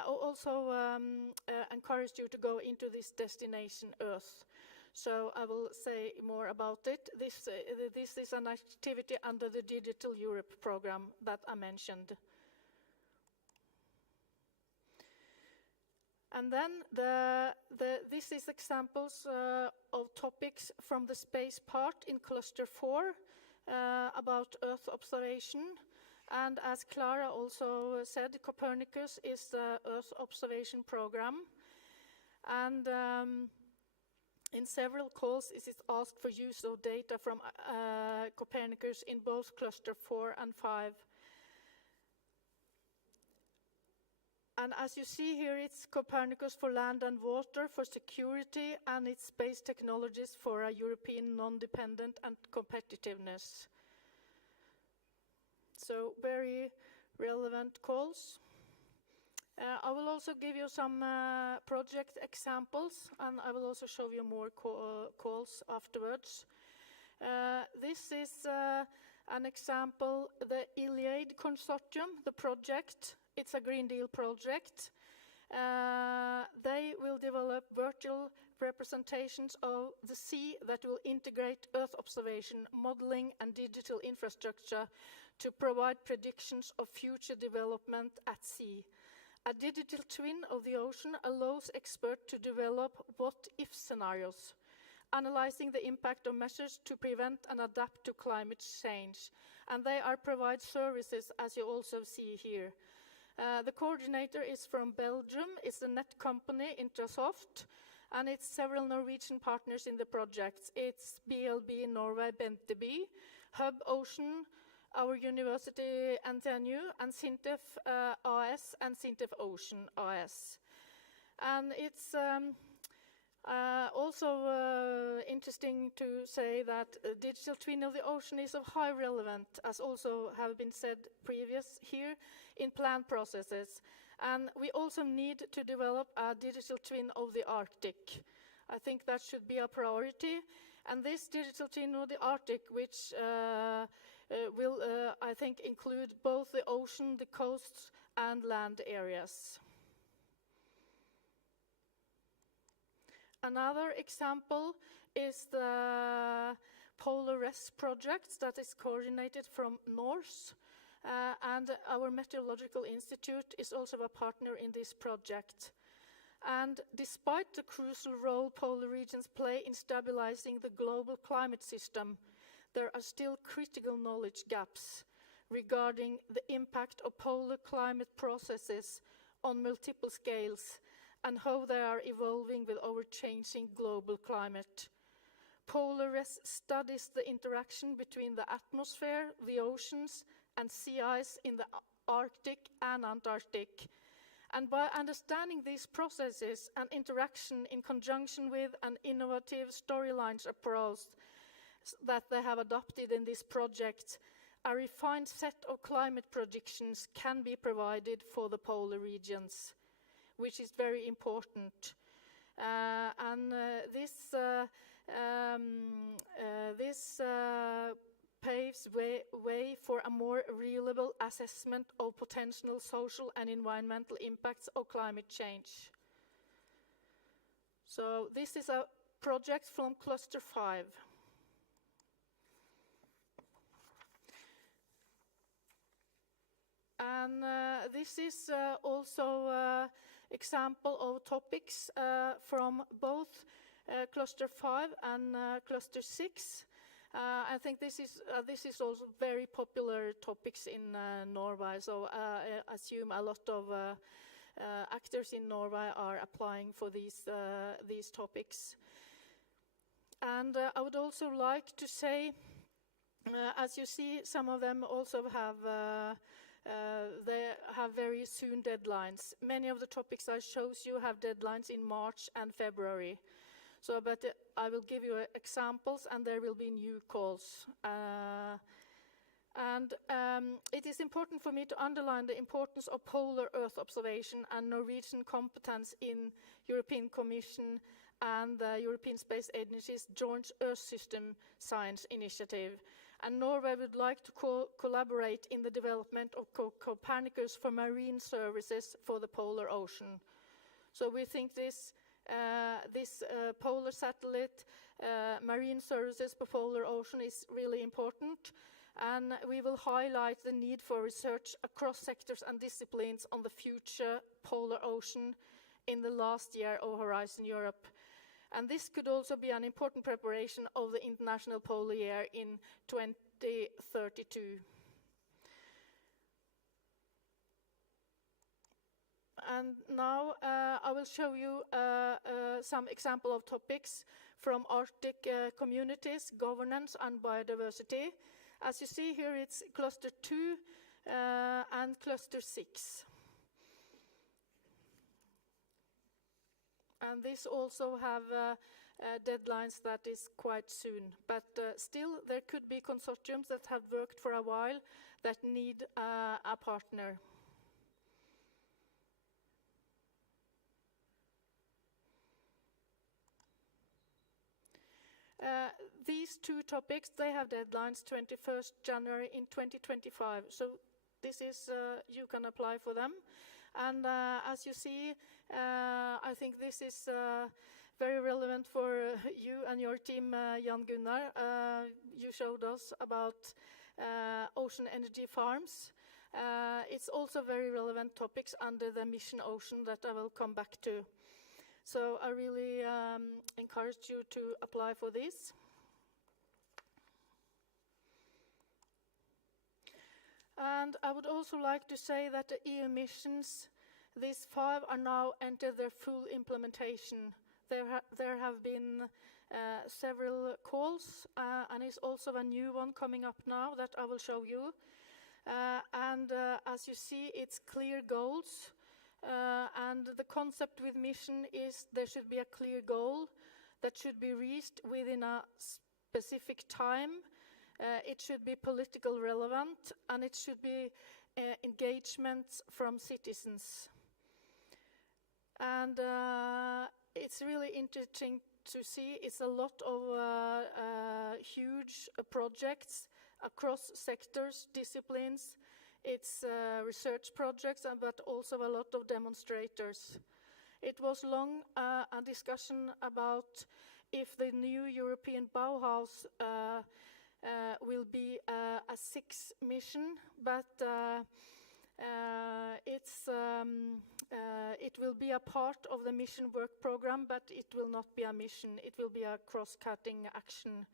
also encourage you to go into this Destination Earth. So I will say more about it. This is an activity under the Digital Europe program that I mentioned. And then this is examples of topics from the space part in Cluster 4 about Earth observation. And as Clara also said, Copernicus is the Earth observation program. And in several calls, it is asked for use of data from Copernicus in both Cluster 4 and 5. And as you see here, it's Copernicus for land and water, for security, and it's space technologies for a European non-dependent and competitiveness. So very relevant calls. I will also give you some project examples, and I will also show you more calls afterwards. This is an example, the Iliad Consortium, the project. It's a Green Deal project. They will develop virtual representations of the sea that will integrate Earth observation, modeling, and digital infrastructure to provide predictions of future development at sea. A digital twin of the ocean allows experts to develop what-if scenarios, analyzing the impact of measures to prevent and adapt to climate change. And they provide services, as you also see here. The coordinator is from Belgium. It's a net company, Intrasoft, and it's several Norwegian partners in the project. It's BLB Norway, Benteby, Hub Ocean, our university NTNU, and SINTEF AS and SINTEF Ocean AS. And it's also interesting to say that a digital twin of the ocean is of high relevance, as also have been said previous here, in planned processes. And we also need to develop a digital twin of the Arctic. I think that should be a priority. And this digital twin of the Arctic, which will, I think, include both the ocean, the coasts, and land areas. Another example is the Polar Res project that is coordinated from Norse, and our Meteorological Institute is also a partner in this project. And despite the crucial role polar regions play in stabilizing the global climate system, there are still critical knowledge gaps regarding the impact of polar climate processes on multiple scales and how they are evolving with our changing global climate. Polar Res studies the interaction between the atmosphere, the oceans, and sea ice in the Arctic and Antarctic, And by understanding these processes and interaction in conjunction with an innovative storylines approach that they have adopted in this project, a refined set of climate predictions can be provided for the polar regions, which is very important. This paves way for a more reliable assessment of potential social and environmental impacts of climate change. So this is a project from Cluster 5. And this is also example of topics from both Cluster 5 and Cluster 6. I think this is also very popular topics in Norway. So I assume a lot of actors in Norway are applying for these topics. And I would also like to say, as you see, some of them also have they have very soon deadlines. Many of the topics I showed you have deadlines in March and February. So, but I will give you examples, and there will be new calls. It is important for me to underline the importance of polar Earth observation and Norwegian competence in European Commission and the European Space Agency's Joint Earth System Science Initiative. And Norway would like to collaborate in the development of Copernicus for marine services for the polar ocean. So we think this polar satellite marine services for polar ocean is really important, and we will highlight the need for research across sectors and disciplines on the future polar ocean in the last year of Horizon Europe. And this could also be an important preparation of the International Polar Year in 2032. And now I will show you some example of topics from Arctic communities, governance and biodiversity. As you see here, it's Cluster 2 and Cluster 6. And this also have deadlines that is quite soon. But still, there could be consortiums that have worked for a while that need a partner. These two topics, they have deadlines 21st January in 2025. So this is, you can apply for them. And as you see, I think this is very relevant for you and your team, Jan Gunnar. You showed us about ocean energy farms. It's also very relevant topics under the Mission Ocean that I will come back to. So I really encourage you to apply for this. And I would also like to say that the EU missions, these 5 are now entered their full implementation. There have been several calls, and it's also a new one coming up now that I will show you. As you see, it's clear goals. And the concept with mission is there should be a clear goal that should be reached within a specific time. It should be political relevant, and it should be engagements from citizens. And it's really interesting to see. It's a lot of huge projects across sectors, disciplines. It's research projects, but also a lot of demonstrators. It was long a discussion about if the new European Bauhaus will be a 6 mission, but it will be a part of the mission work program, but it will not be a mission. It will be a cross-cutting action.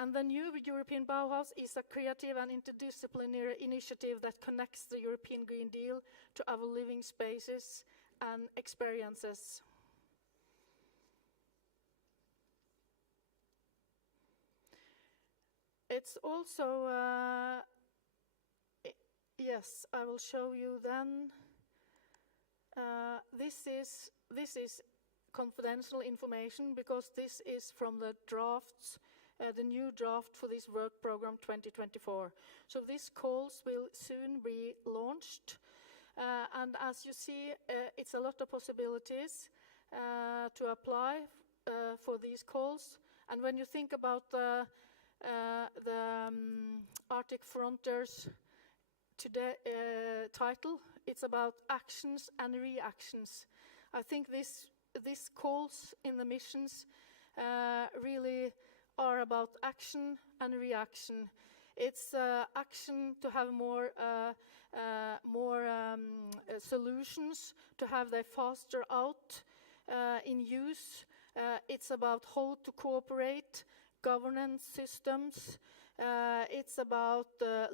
And the new European Bauhaus is a creative and interdisciplinary initiative that connects the European Green Deal to our living spaces and experiences. It's also, yes, I will show you then. this is confidential information because this is from the drafts, the new draft for this work program 2024. So these calls will soon be launched, and as you see, it's a lot of possibilities to apply for these calls. And when you think about the Arctic Frontiers today title, it's about actions and reactions. I think these calls in the missions really are about action and reaction. It's action to have more solutions, to have them faster out in use. It's about how to cooperate, governance systems. It's about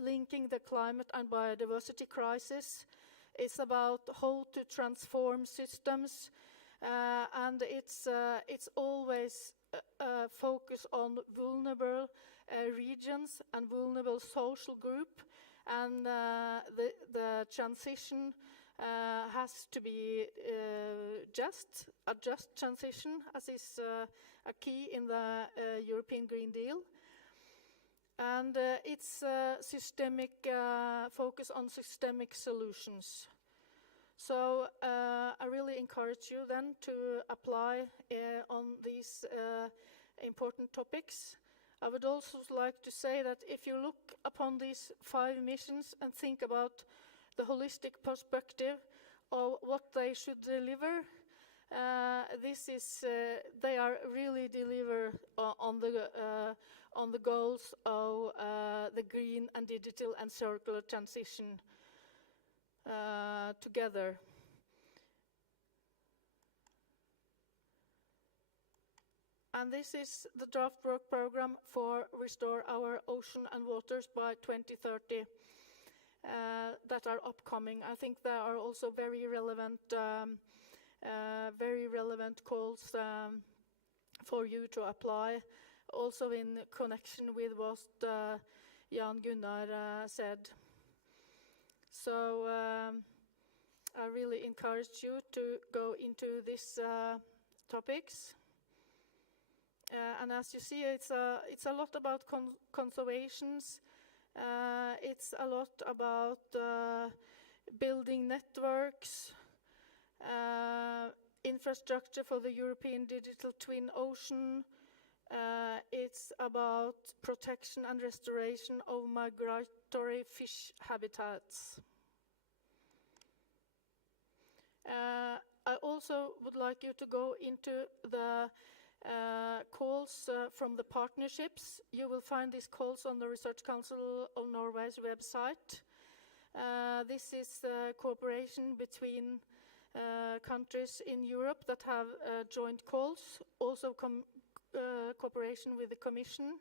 linking the climate and biodiversity crisis. It's about how to transform systems, and it's always focus on vulnerable regions and vulnerable social group, and the transition has to be a just transition, as is a key in the European Green Deal. And it's systemic focus on systemic solutions. So I really encourage you then to apply on these important topics. I would also like to say that if you look upon these 5 missions and think about the holistic perspective of what they should deliver, they are really deliver on the goals of the green and digital and circular transition together. And this is the draft work program for Restore Our Ocean and Waters by 2030 that are upcoming. I think there are also very relevant calls for you to apply, also in connection with what Jan Gunnar said. So I really encourage you to go into these topics. And as you see, it's a lot about conservations. It's a lot about building networks, infrastructure for the European Digital Twin Ocean. It's about protection and restoration of migratory fish habitats. I also would like you to go into the calls from the partnerships. You will find these calls on the Research Council of Norway's website. This is cooperation between countries in Europe that have joint calls, also cooperation with the Commission.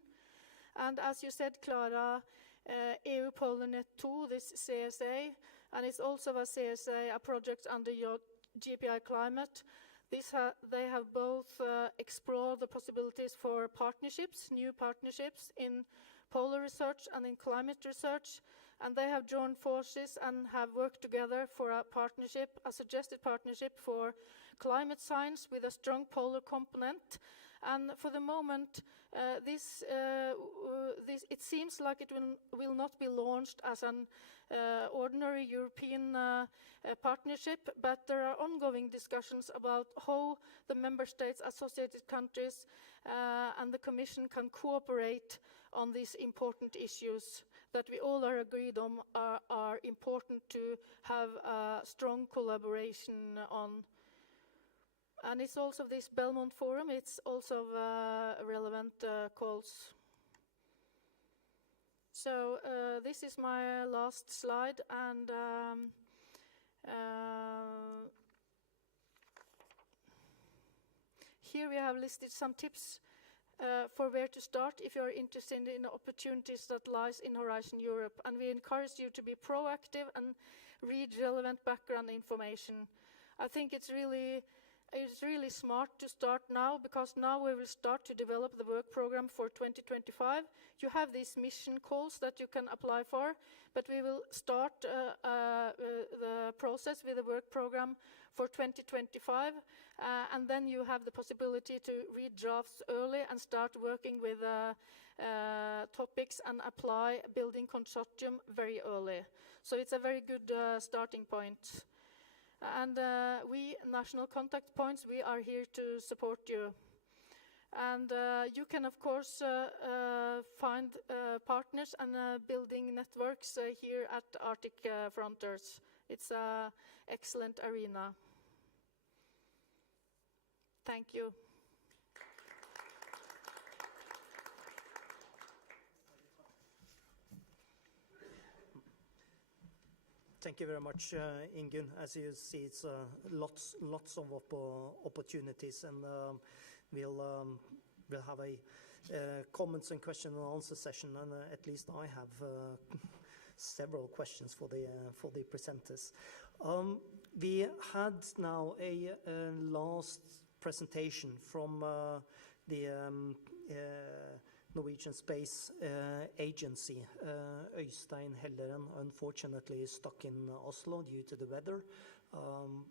And as you said, Clara, EU PolarNet 2, this CSA, and it's also a CSA, a project under your GPI Climate. They have both explored the possibilities for partnerships, new partnerships in polar research and in climate research, and they have joined forces and have worked together for a partnership, a suggested partnership for climate science with a strong polar component. And for the moment, it seems like it will not be launched as an ordinary European partnership, but there are ongoing discussions about how the member states, associated countries, and the Commission can cooperate on these important issues that we all are agreed on are important to have a strong collaboration on. And it's also this Belmont Forum, it's also relevant calls. So this is my last slide, and here we have listed some tips for where to start if you are interested in the opportunities that lies in Horizon Europe. And we encourage you to be proactive and read relevant background information. I think it's really smart to start now, because now we will start to develop the work program for 2025. You have these mission calls that you can apply for, but we will start the process with the work program for 2025, and then you have the possibility to read drafts early and start working with topics and apply building consortium very early. So it's a very good starting point. And we, national contact points, we are here to support you. And you can, of course, find partners and building networks here at Arctic Frontiers. It's an excellent arena. Thank you. Thank you very much, Ingunn. As you see, it's lots of opportunities, and we'll have a comments and question and answer session, and at least I have several questions for the presenters. We had now a last presentation from the Norwegian Space Agency. Øystein Helleren unfortunately is stuck in Oslo due to the weather,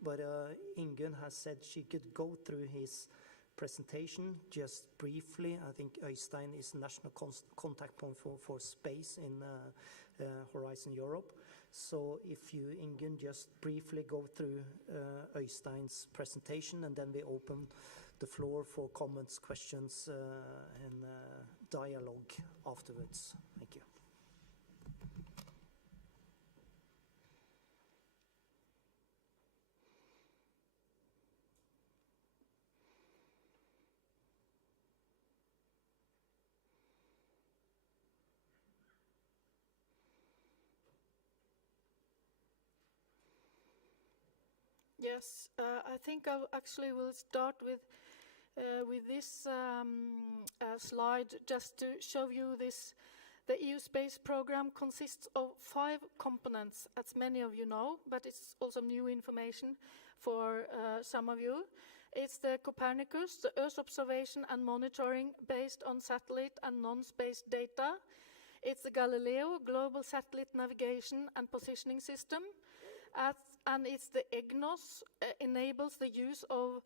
but Ingunn has said she could go through his presentation just briefly. I think Øystein is national contact point for space in Horizon Europe. So if you, Ingunn, just briefly go through Øystein's presentation, and then we open the floor for comments, questions, and dialogue afterwards. Thank you. Yes, I think I actually will start with this slide just to show you this. The EU space program consists of 5 components, as many of you know, but it's also new information for some of you. It's the Copernicus, the Earth observation and monitoring based on satellite and non-space data. It's the Galileo, global satellite navigation and positioning system. And it's the EGNOS, enables the use of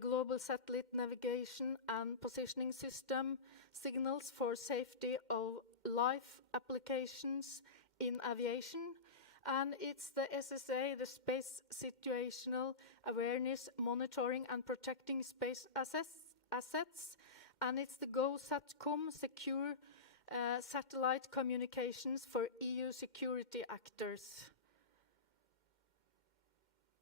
global satellite navigation and positioning system signals for safety of life applications in aviation. And it's the SSA, the Space Situational Awareness, Monitoring and Protecting Space Assets. And it's the GoSatcom, Secure Satellite Communications for EU security actors.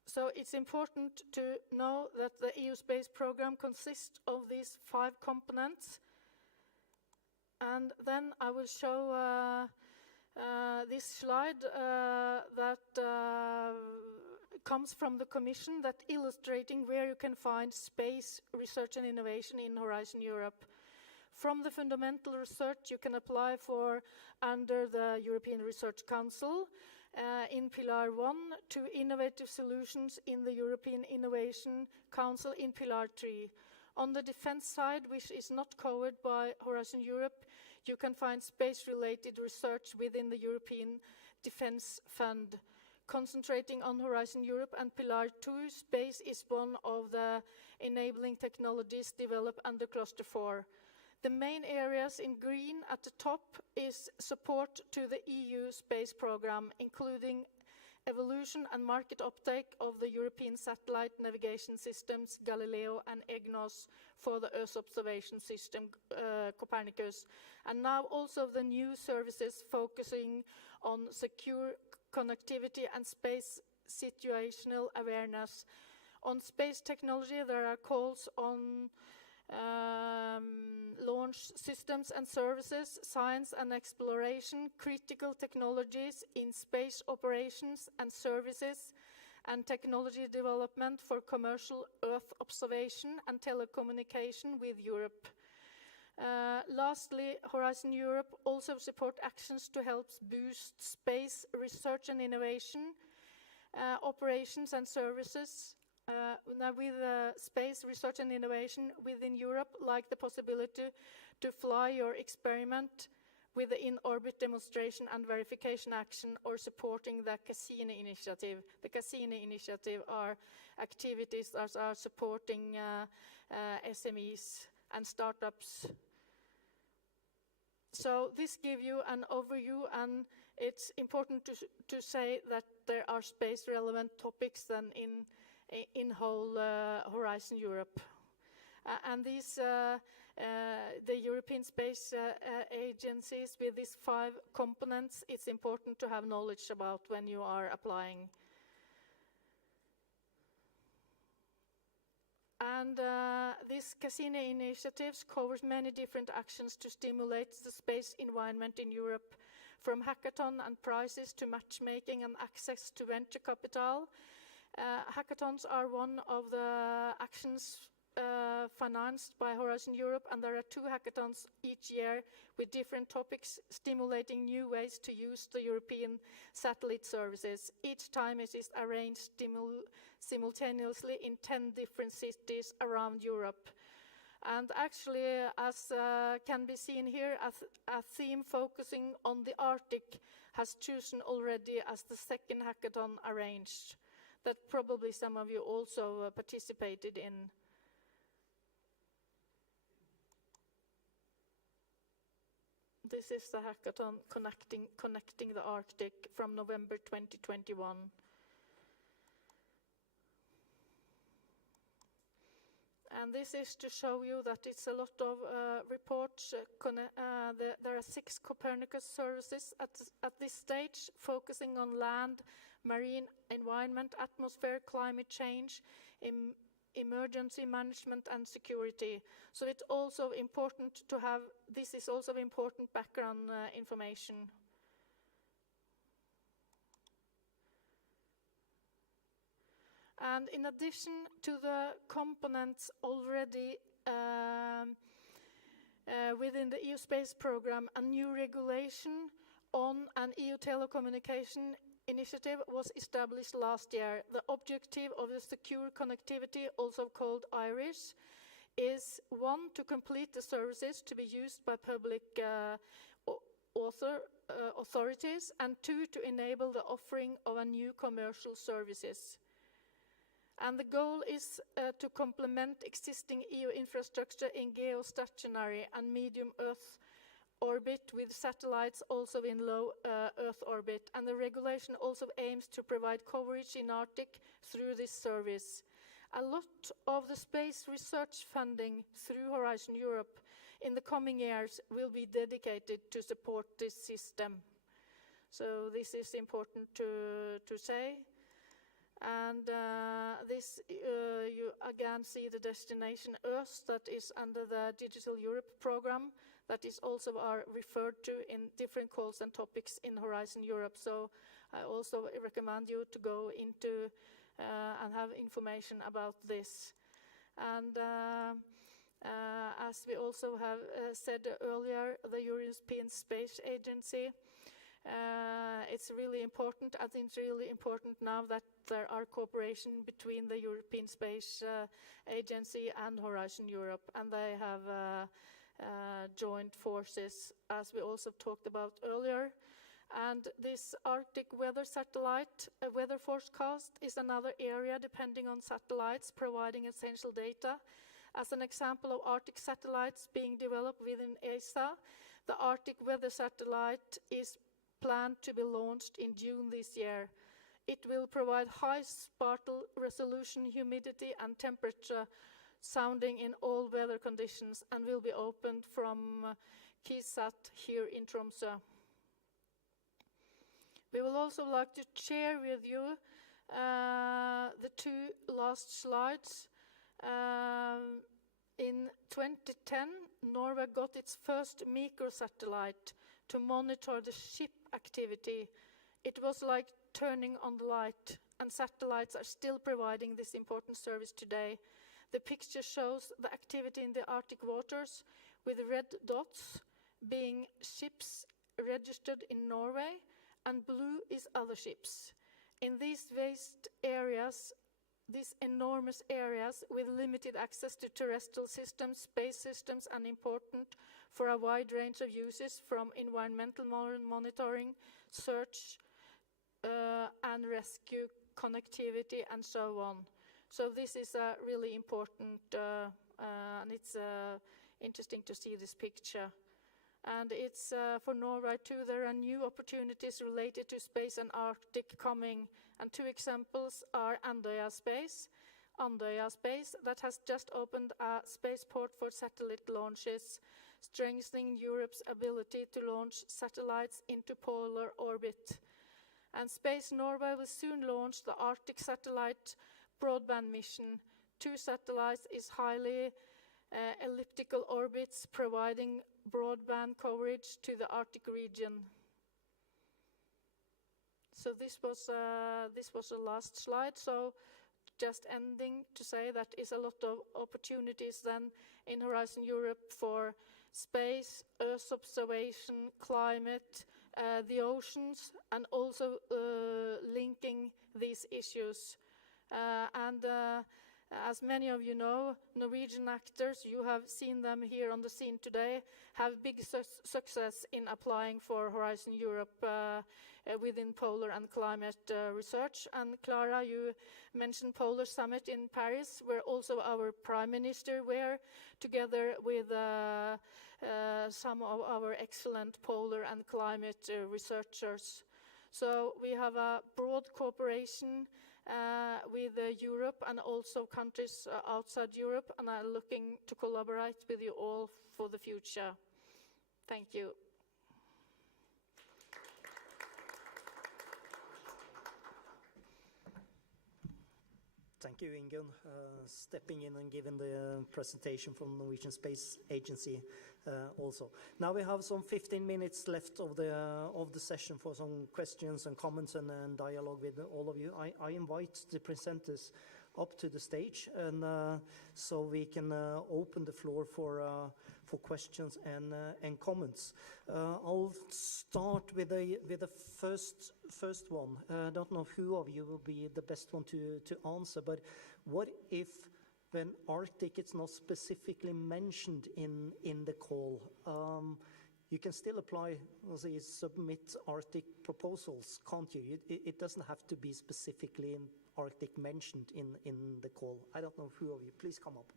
So it's important to know that the EU space program consists of these 5 components. And then I will show this slide that comes from the Commission, that illustrating where you can find space research and innovation in Horizon Europe. From the fundamental research you can apply for under the European Research Council, in Pillar 1, to innovative solutions in the European Innovation Council in Pillar 3. On the defense side, which is not covered by Horizon Europe, you can find space-related research within the European Defense Fund. Concentrating on Horizon Europe and Pillar 2, space is one of the enabling technologies developed under Cluster 4. The main areas in green at the top is support to the EU space program, including evolution and market uptake of the European satellite navigation systems Galileo and EGNOS for the Earth observation system Copernicus, and now also the new services focusing on secure connectivity and space situational awareness. On space technology, there are calls on launch systems and services, science and exploration, critical technologies in space operations and services, and technology development for commercial Earth observation and telecommunication with Europe. Lastly, Horizon Europe also support actions to help boost space research and innovation, operations and services. Now with space research and innovation within Europe, like the possibility to fly your experiment with the in-orbit demonstration and verification action or supporting the Cassini initiative. The Cassini initiative are activities that are supporting SMEs and startups. So this gives you an overview, and it's important to say that there are space-relevant topics then in whole Horizon Europe. And these, the European Space Agencies with these 5 components, it's important to have knowledge about when you are applying. And this Cassini initiatives covers many different actions to stimulate the space environment in Europe, from hackathon and prizes to matchmaking and access to venture capital. Hackathons are one of the actions financed by Horizon Europe, and there are 2 hackathons each year with different topics stimulating new ways to use the European satellite services. Each time it is arranged simultaneously in 10 different cities around Europe. And actually, as can be seen here, a theme focusing on the Arctic has chosen already as the second hackathon arranged, that probably some of you also participated in. This is the hackathon connecting the Arctic from November 2021. And this is to show you that it's a lot of reports. There are 6 Copernicus services at this stage, focusing on land, marine environment, atmosphere, climate change, emergency management and security. So it's also important to have, this is also important background information. And in addition to the components already within the EU Space Programme, a new regulation on an EU telecommunication initiative was established last year. The objective of the secure connectivity, also called IRIS, is 1, to complete the services to be used by public authorities, and 2, to enable the offering of a new commercial services. And the goal is to complement existing EU infrastructure in geostationary and medium Earth orbit with satellites also in low Earth orbit. And the regulation also aims to provide coverage in Arctic through this service. A lot of the space research funding through Horizon Europe in the coming years will be dedicated to support this system. So this is important to say. And this, you again see the destination Earth that is under the Digital Europe program, that is also are referred to in different calls and topics in Horizon Europe. So I also recommend you to go into and have information about this. And as we also have said earlier, the European Space Agency, it's really important. I think it's really important now that there are cooperation between the European Space Agency and Horizon Europe, and they have joined forces, as we also talked about earlier. And this Arctic weather satellite weather forecast is another area depending on satellites providing essential data. As an example of Arctic satellites being developed within ESA, the Arctic weather satellite is planned to be launched in June this year. It will provide high spatial resolution, humidity and temperature sounding in all weather conditions, and will be opened from KeySat here in Tromsø. We will also like to share with you the 2 last slides. In 2010, Norway got its first microsatellite to monitor the ship activity. It was like turning on the light, and satellites are still providing this important service today. The picture shows the activity in the Arctic waters, with red dots being ships registered in Norway, and blue is other ships. In these vast areas, these enormous areas with limited access to terrestrial systems, space systems, and important for a wide range of uses, from environmental monitoring, search and rescue, connectivity, and so on. So this is really important, and it's interesting to see this picture. And it's for Norway too, there are new opportunities related to space and Arctic coming. And two examples are Andøya Space that has just opened a spaceport for satellite launches, strengthening Europe's ability to launch satellites into polar orbit. And Space Norway will soon launch the Arctic satellite broadband mission. 2 satellites is highly elliptical orbits providing broadband coverage to the Arctic region. So this was the last slide. So just ending to say that is a lot of opportunities then in Horizon Europe for space, Earth observation, climate, the oceans, and also linking these issues. As many of you know, Norwegian actors, you have seen them here on the scene today, have big success in applying for Horizon Europe within polar and climate research. And Clara, you mentioned Polar Summit in Paris, where also our Prime Minister were, together with some of our excellent polar and climate researchers. So we have a broad cooperation with Europe and also countries outside Europe, and I'm looking to collaborate with you all for the future. Thank you. Thank you, Ingunn, stepping in and giving the presentation from Norwegian Space Agency also. Now we have some 15 minutes left of the session for some questions and comments and dialogue with all of you. I invite the presenters up to the stage, and so we can open the floor for questions and comments. I'll start with the first one. I don't know who of you will be the best one to answer, but what if when Arctic is not specifically mentioned in the call, you can still apply, submit Arctic proposals, can't you? It doesn't have to be specifically in Arctic mentioned in the call. I don't know who of you. Please come up.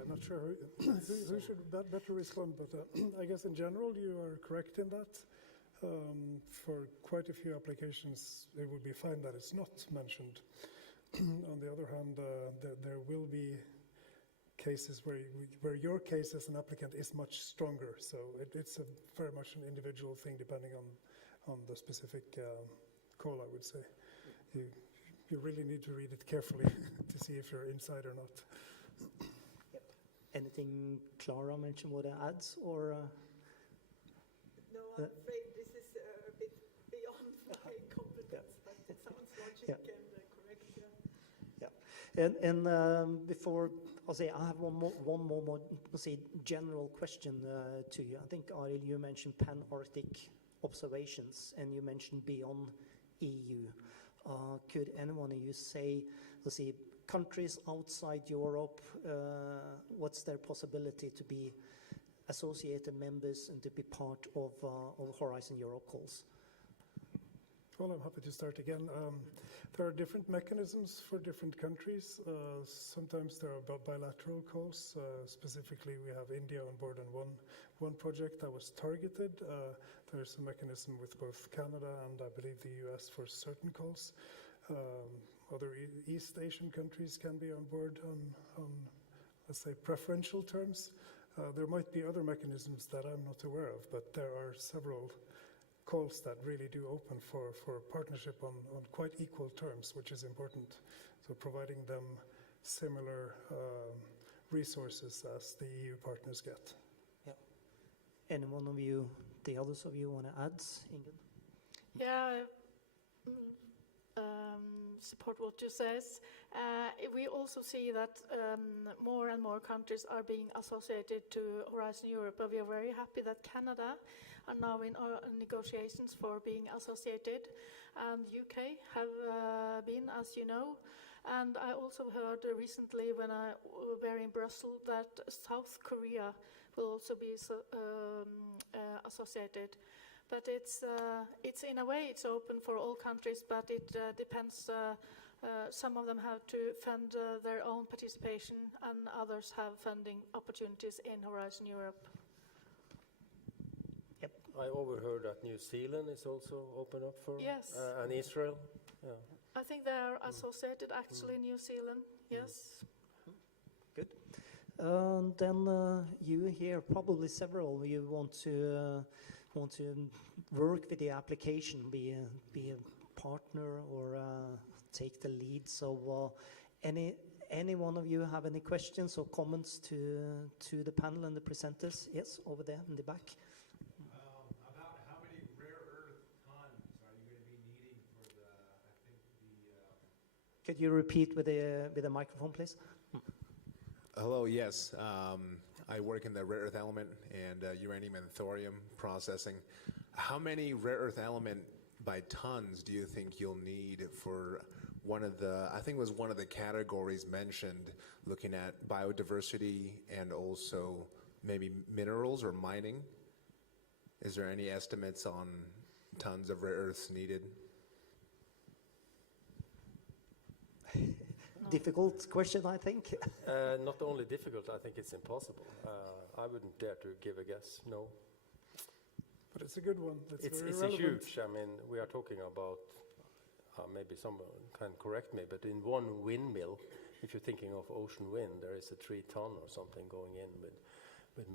I'm not sure who should better respond, but I guess in general you are correct in that. For quite a few applications, it would be fine that it's not mentioned. On the other hand, there will be cases where your case as an applicant is much stronger. So it's very much an individual thing depending on the specific call, I would say. You really need to read it carefully to see if you're inside or not. Yep. Anything Clara mentioned would add, or? No, I'm afraid this is a bit beyond my competence, but it sounds logic and correct. Yeah. And before I'll say, I have one more general question to you. I think Arild, you mentioned pan-Arctic observations, and you mentioned beyond EU. Could anyone of you say, countries outside Europe, what's their possibility to be associated members and to be part of Horizon Europe calls? Well, I'm happy to start again. There are different mechanisms for different countries. Sometimes there are bilateral calls. Specifically, we have India on board on one project that was targeted. There's a mechanism with both Canada and I believe the US for certain calls. Other East Asian countries can be on board on let's say, preferential terms. There might be other mechanisms that I'm not aware of, but there are several calls that really do open for partnership on quite equal terms, which is important. So providing them similar resources as the EU partners get. Yeah. Any one of you, the others of you want to add, Ingunn? Yeah, support what you says. We also see that more and more countries are being associated to Horizon Europe. But we are very happy that Canada are now in negotiations for being associated, and UK have been, as you know. And I also heard recently when I were in Brussels that South Korea will also be associated. But it's in a way it's open for all countries, but it depends. Some of them have to fund their own participation, and others have funding opportunities in Horizon Europe. Yep. I overheard that New Zealand is also open up for, Yes. and Israel. Yeah. I think they are associated actually, New Zealand. Yes. Good. Then you here, probably several, you want to work with the application, be a partner or take the lead. So any one of you have any questions or comments to the panel and the presenters? Yes, over there in the back. About how many rare earth tons are you going to be needing for the, I think the... Could you repeat with the microphone, please? Hello, yes. I work in the rare earth element and uranium and thorium processing. How many rare earth element by tons do you think you'll need for one of the, I think it was one of the categories mentioned, looking at biodiversity and also maybe minerals or mining? Is there any estimates on tons of rare earths needed? Difficult question, I think. Not only difficult, I think it's impossible. I wouldn't dare to give a guess, no. But it's a good one. It's very a relevant. huge, I mean, we are talking about, maybe someone can correct me, but in one windmill, if you're thinking of ocean wind, there is a 3 ton or something going in with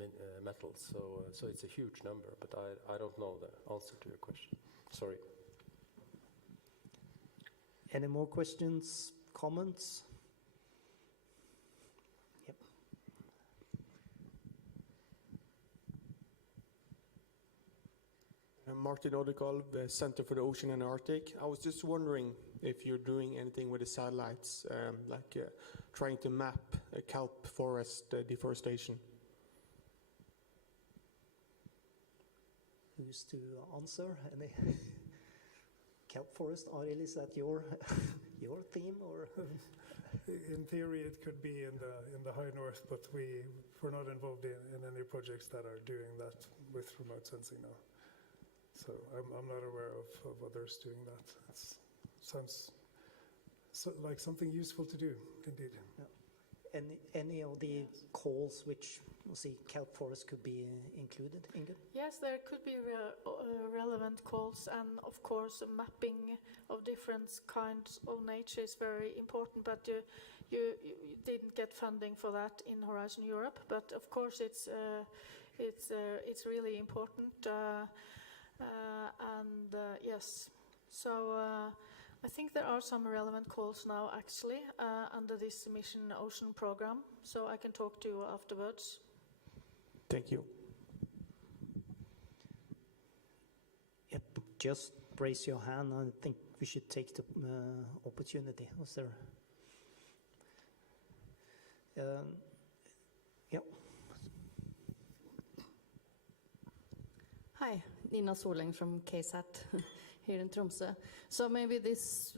metals. So it's a huge number, but I don't know the answer to your question. Sorry. Any more questions, comments? Yep. Martin Odekolv, the Center for the Ocean and Arctic. I was just wondering if you're doing anything with the satellites, like trying to map kelp forest deforestation. Who's to answer? Any kelp forest? Arild, is that your theme or? In theory, it could be in the high north, but we're not involved in any projects that are doing that with remote sensing now. So I'm not aware of others doing that. It sounds like something useful to do, indeed. Yeah. Any of the calls which we'll see kelp forest could be included, Ingrid? Yes, there could be relevant calls, and of course, mapping of different kinds of nature is very important. But you didn't get funding for that in Horizon Europe. But of course, it's really important. Yes, so I think there are some relevant calls now actually under this Mission Ocean program, so I can talk to you afterwards. Thank you. Yep, just raise your hand. I think we should take the opportunity. Was there? Yep. Hi, Nina Soling from KSAT here in Tromsø. So maybe this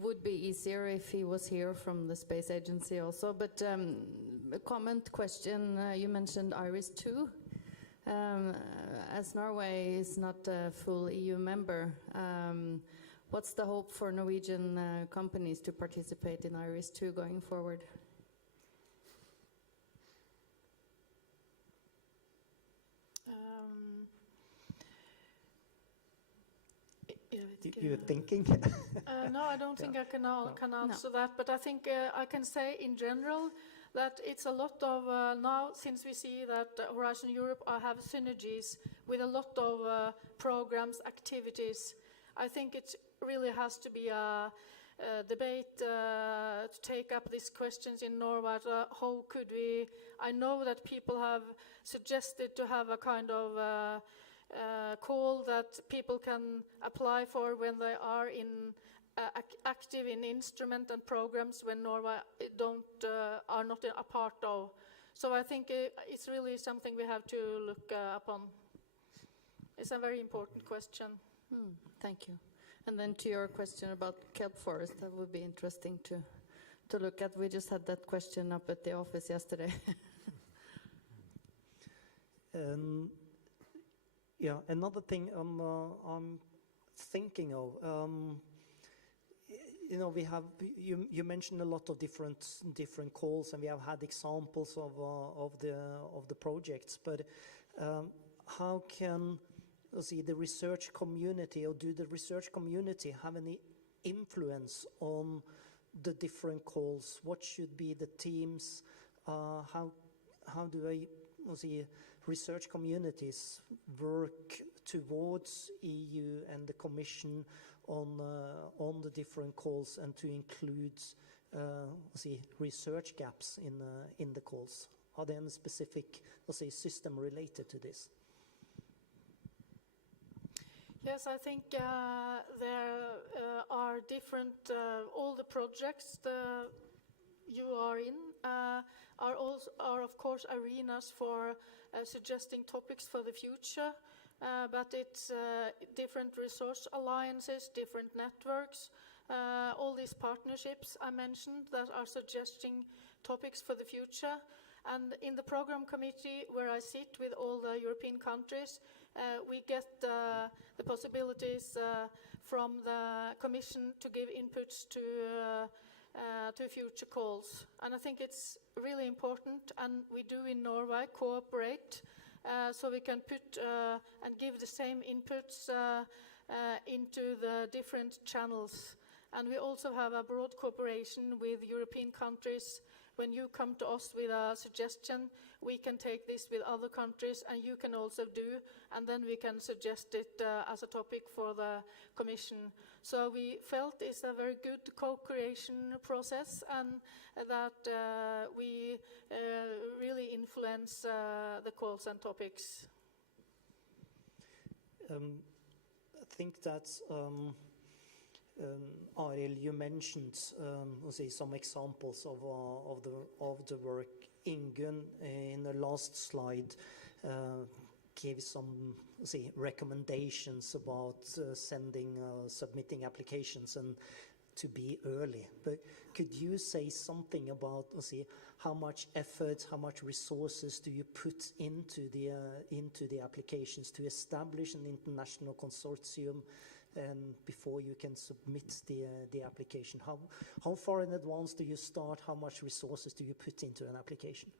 would be easier if he was here from the Space Agency also, but a comment question, you mentioned IRIS-2. As Norway is not a full EU member, what's the hope for Norwegian companies to participate in IRIS-2 going forward? You're thinking? No, I don't think I can answer that, but I think I can say in general that it's a lot of, now since we see that Horizon Europe have synergies with a lot of programs, activities, I think it really has to be a debate to take up these questions in Norway. How could we, I know that people have suggested to have a kind of call that people can apply for when they are in active in instrument and programs when Norway are not a part of. So I think it's really something we have to look upon. It's a very important question. Thank you. And then to your question about kelp forest, that would be interesting to look at. We just had that question up at the office yesterday. Yeah, another thing I'm thinking of, you know, you mentioned a lot of different calls, and we have had examples of the projects. But how can the research community, or do the research community have any influence on the different calls? What should be the themes? How do research communities work towards EU and the Commission on the different calls, and to include research gaps in the calls? Are there any specific system related to this? Yes, I think there are different, all the projects you are in are of course arenas for suggesting topics for the future, but it's different resource alliances, different networks, all these partnerships I mentioned that are suggesting topics for the future. And in the program committee where I sit with all the European countries, we get the possibilities from the Commission to give inputs to future calls. And I think it's really important, and we do in Norway cooperate so we can put and give the same inputs into the different channels. And we also have a broad cooperation with European countries. When you come to us with a suggestion, we can take this with other countries, and you can also do, and then we can suggest it as a topic for the Commission. So we felt it's a very good co-creation process, and that we really influence the calls and topics. I think that Arild, you mentioned some examples of the work. Ingunn, in the last slide, gave some recommendations about submitting applications and to be early. But could you say something about how much effort, how much resources do you put into the applications to establish an international consortium? And before you can submit the application, how far in advance do you start? How much resources do you put into an application?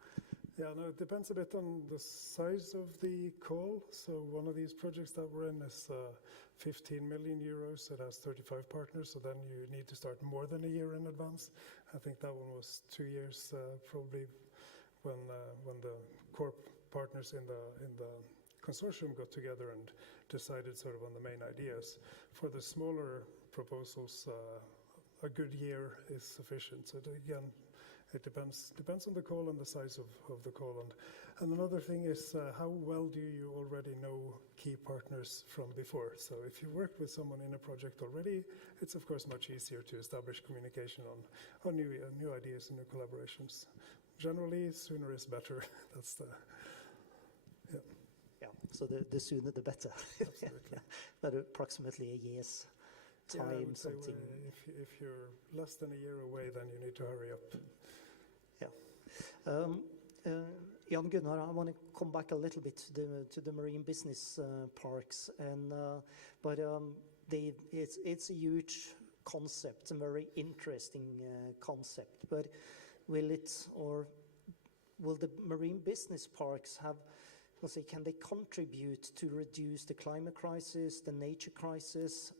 Yeah, no, it depends a bit on the size of the call. So one of these projects that we're in is 15 million euros. It has 35 partners, so then you need to start more than a year in advance. I think that one was 2 years probably when the core partners in the consortium got together and decided sort of on the main ideas. For the smaller proposals, a good year is sufficient. So again, it depends on the call and the size of the call. And another thing is how well do you already know key partners from before? So if you worked with someone in a project already, it's of course much easier to establish communication on new ideas and new collaborations. Generally, sooner is better. That's the, yeah. Yeah, so the sooner the better. Absolutely. But approximately a year's time, yeah, I would something. Say if you're less than a year away, then you need to hurry up. Yeah. Jan Gunnar, I want to come back a little bit to the marine business parks, and but it's a huge concept, a very interesting concept. But will the marine business parks have? Can they contribute to reduce the climate crisis, the nature crisis?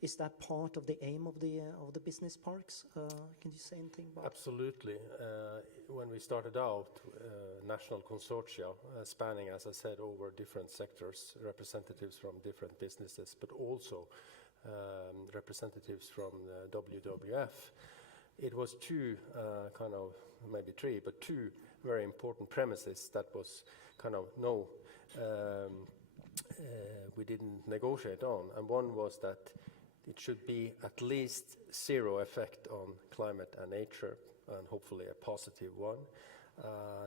Is that part of the aim of the business parks? Can you say anything about? Absolutely. When we started out, national consortia spanning, as I said, over different sectors, representatives from different businesses, but also representatives from WWF. It was two maybe three, but two very important premises that was we didn't negotiate on. And one was that it should be at least zero effect on climate and nature, and hopefully a positive one.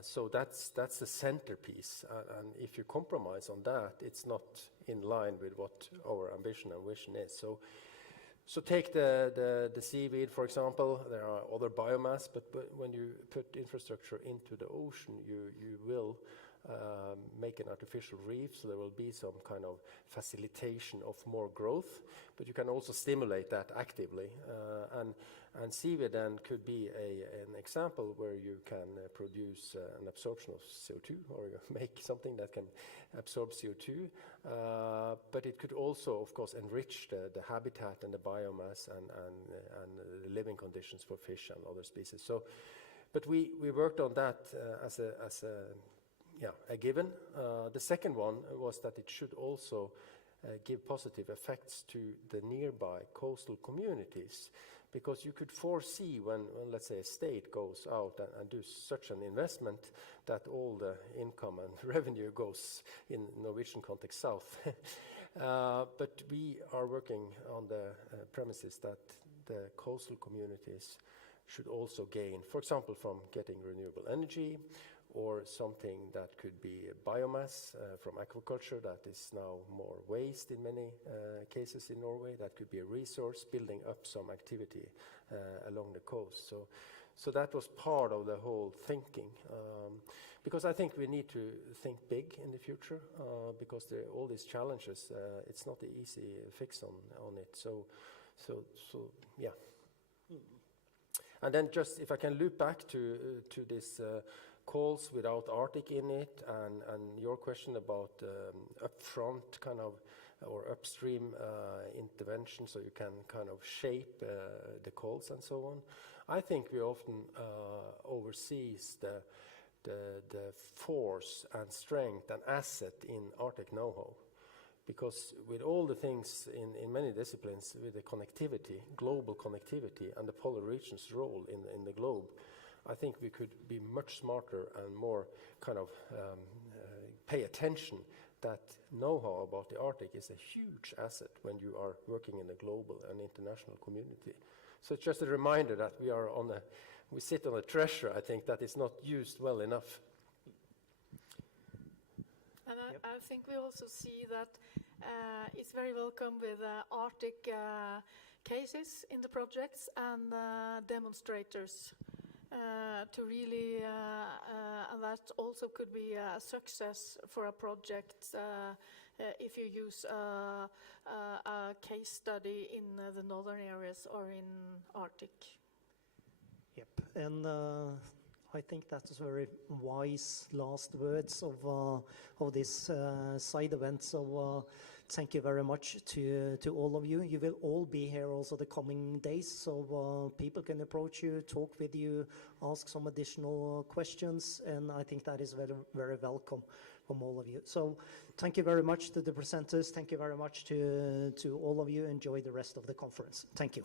So that's the centerpiece, and if you compromise on that, it's not in line with what our ambition and vision is. So take the seaweed, for example. There are other biomass, but when you put infrastructure into the ocean, you will make an artificial reef, so there will be some kind of facilitation of more growth, but you can also stimulate that actively. And seaweed then could be an example where you can produce an absorption of CO2, or you make something that can absorb CO2. But it could also, of course, enrich the habitat and the biomass and the living conditions for fish and other species. So, but we worked on that as a given. The second one was that it should also give positive effects to the nearby coastal communities, because you could foresee when let's say a state goes out and do such an investment that all the income and revenue goes in Norwegian context south. But we are working on the premises that the coastal communities should also gain, for example, from getting renewable energy, or something that could be biomass from aquaculture that is now more waste in many cases in Norway. That could be a resource, building up some activity along the coast. So that was part of the whole thinking, because I think we need to think big in the future, because all these challenges, it's not an easy fix on it. So yeah. And then just if I can loop back to this calls without Arctic in it, and your question about upfront kind of or upstream intervention, so you can kind of shape the calls and so on. I think we often oversees the force and strength and asset in Arctic know-how, because with all the things in many disciplines, with the connectivity, global connectivity, and the polar region's role in the globe, I think we could be much smarter and more kind of pay attention that know-how about the Arctic is a huge asset when you are working in a global and international community. So it's just a reminder that we sit on a treasure, I think, that is not used well enough. And I think we also see that it's very welcome with Arctic cases in the projects and demonstrators. To really, and that also could be a success for a project if you use a case study in the northern areas or in Arctic. Yep, and I think that is very wise last words of this side event. So thank you very much to all of you. You will all be here also the coming days, so people can approach you, talk with you, ask some additional questions, and I think that is very, very welcome from all of you. So thank you very much to the presenters. Thank you very much to all of you. Enjoy the rest of the conference. Thank you.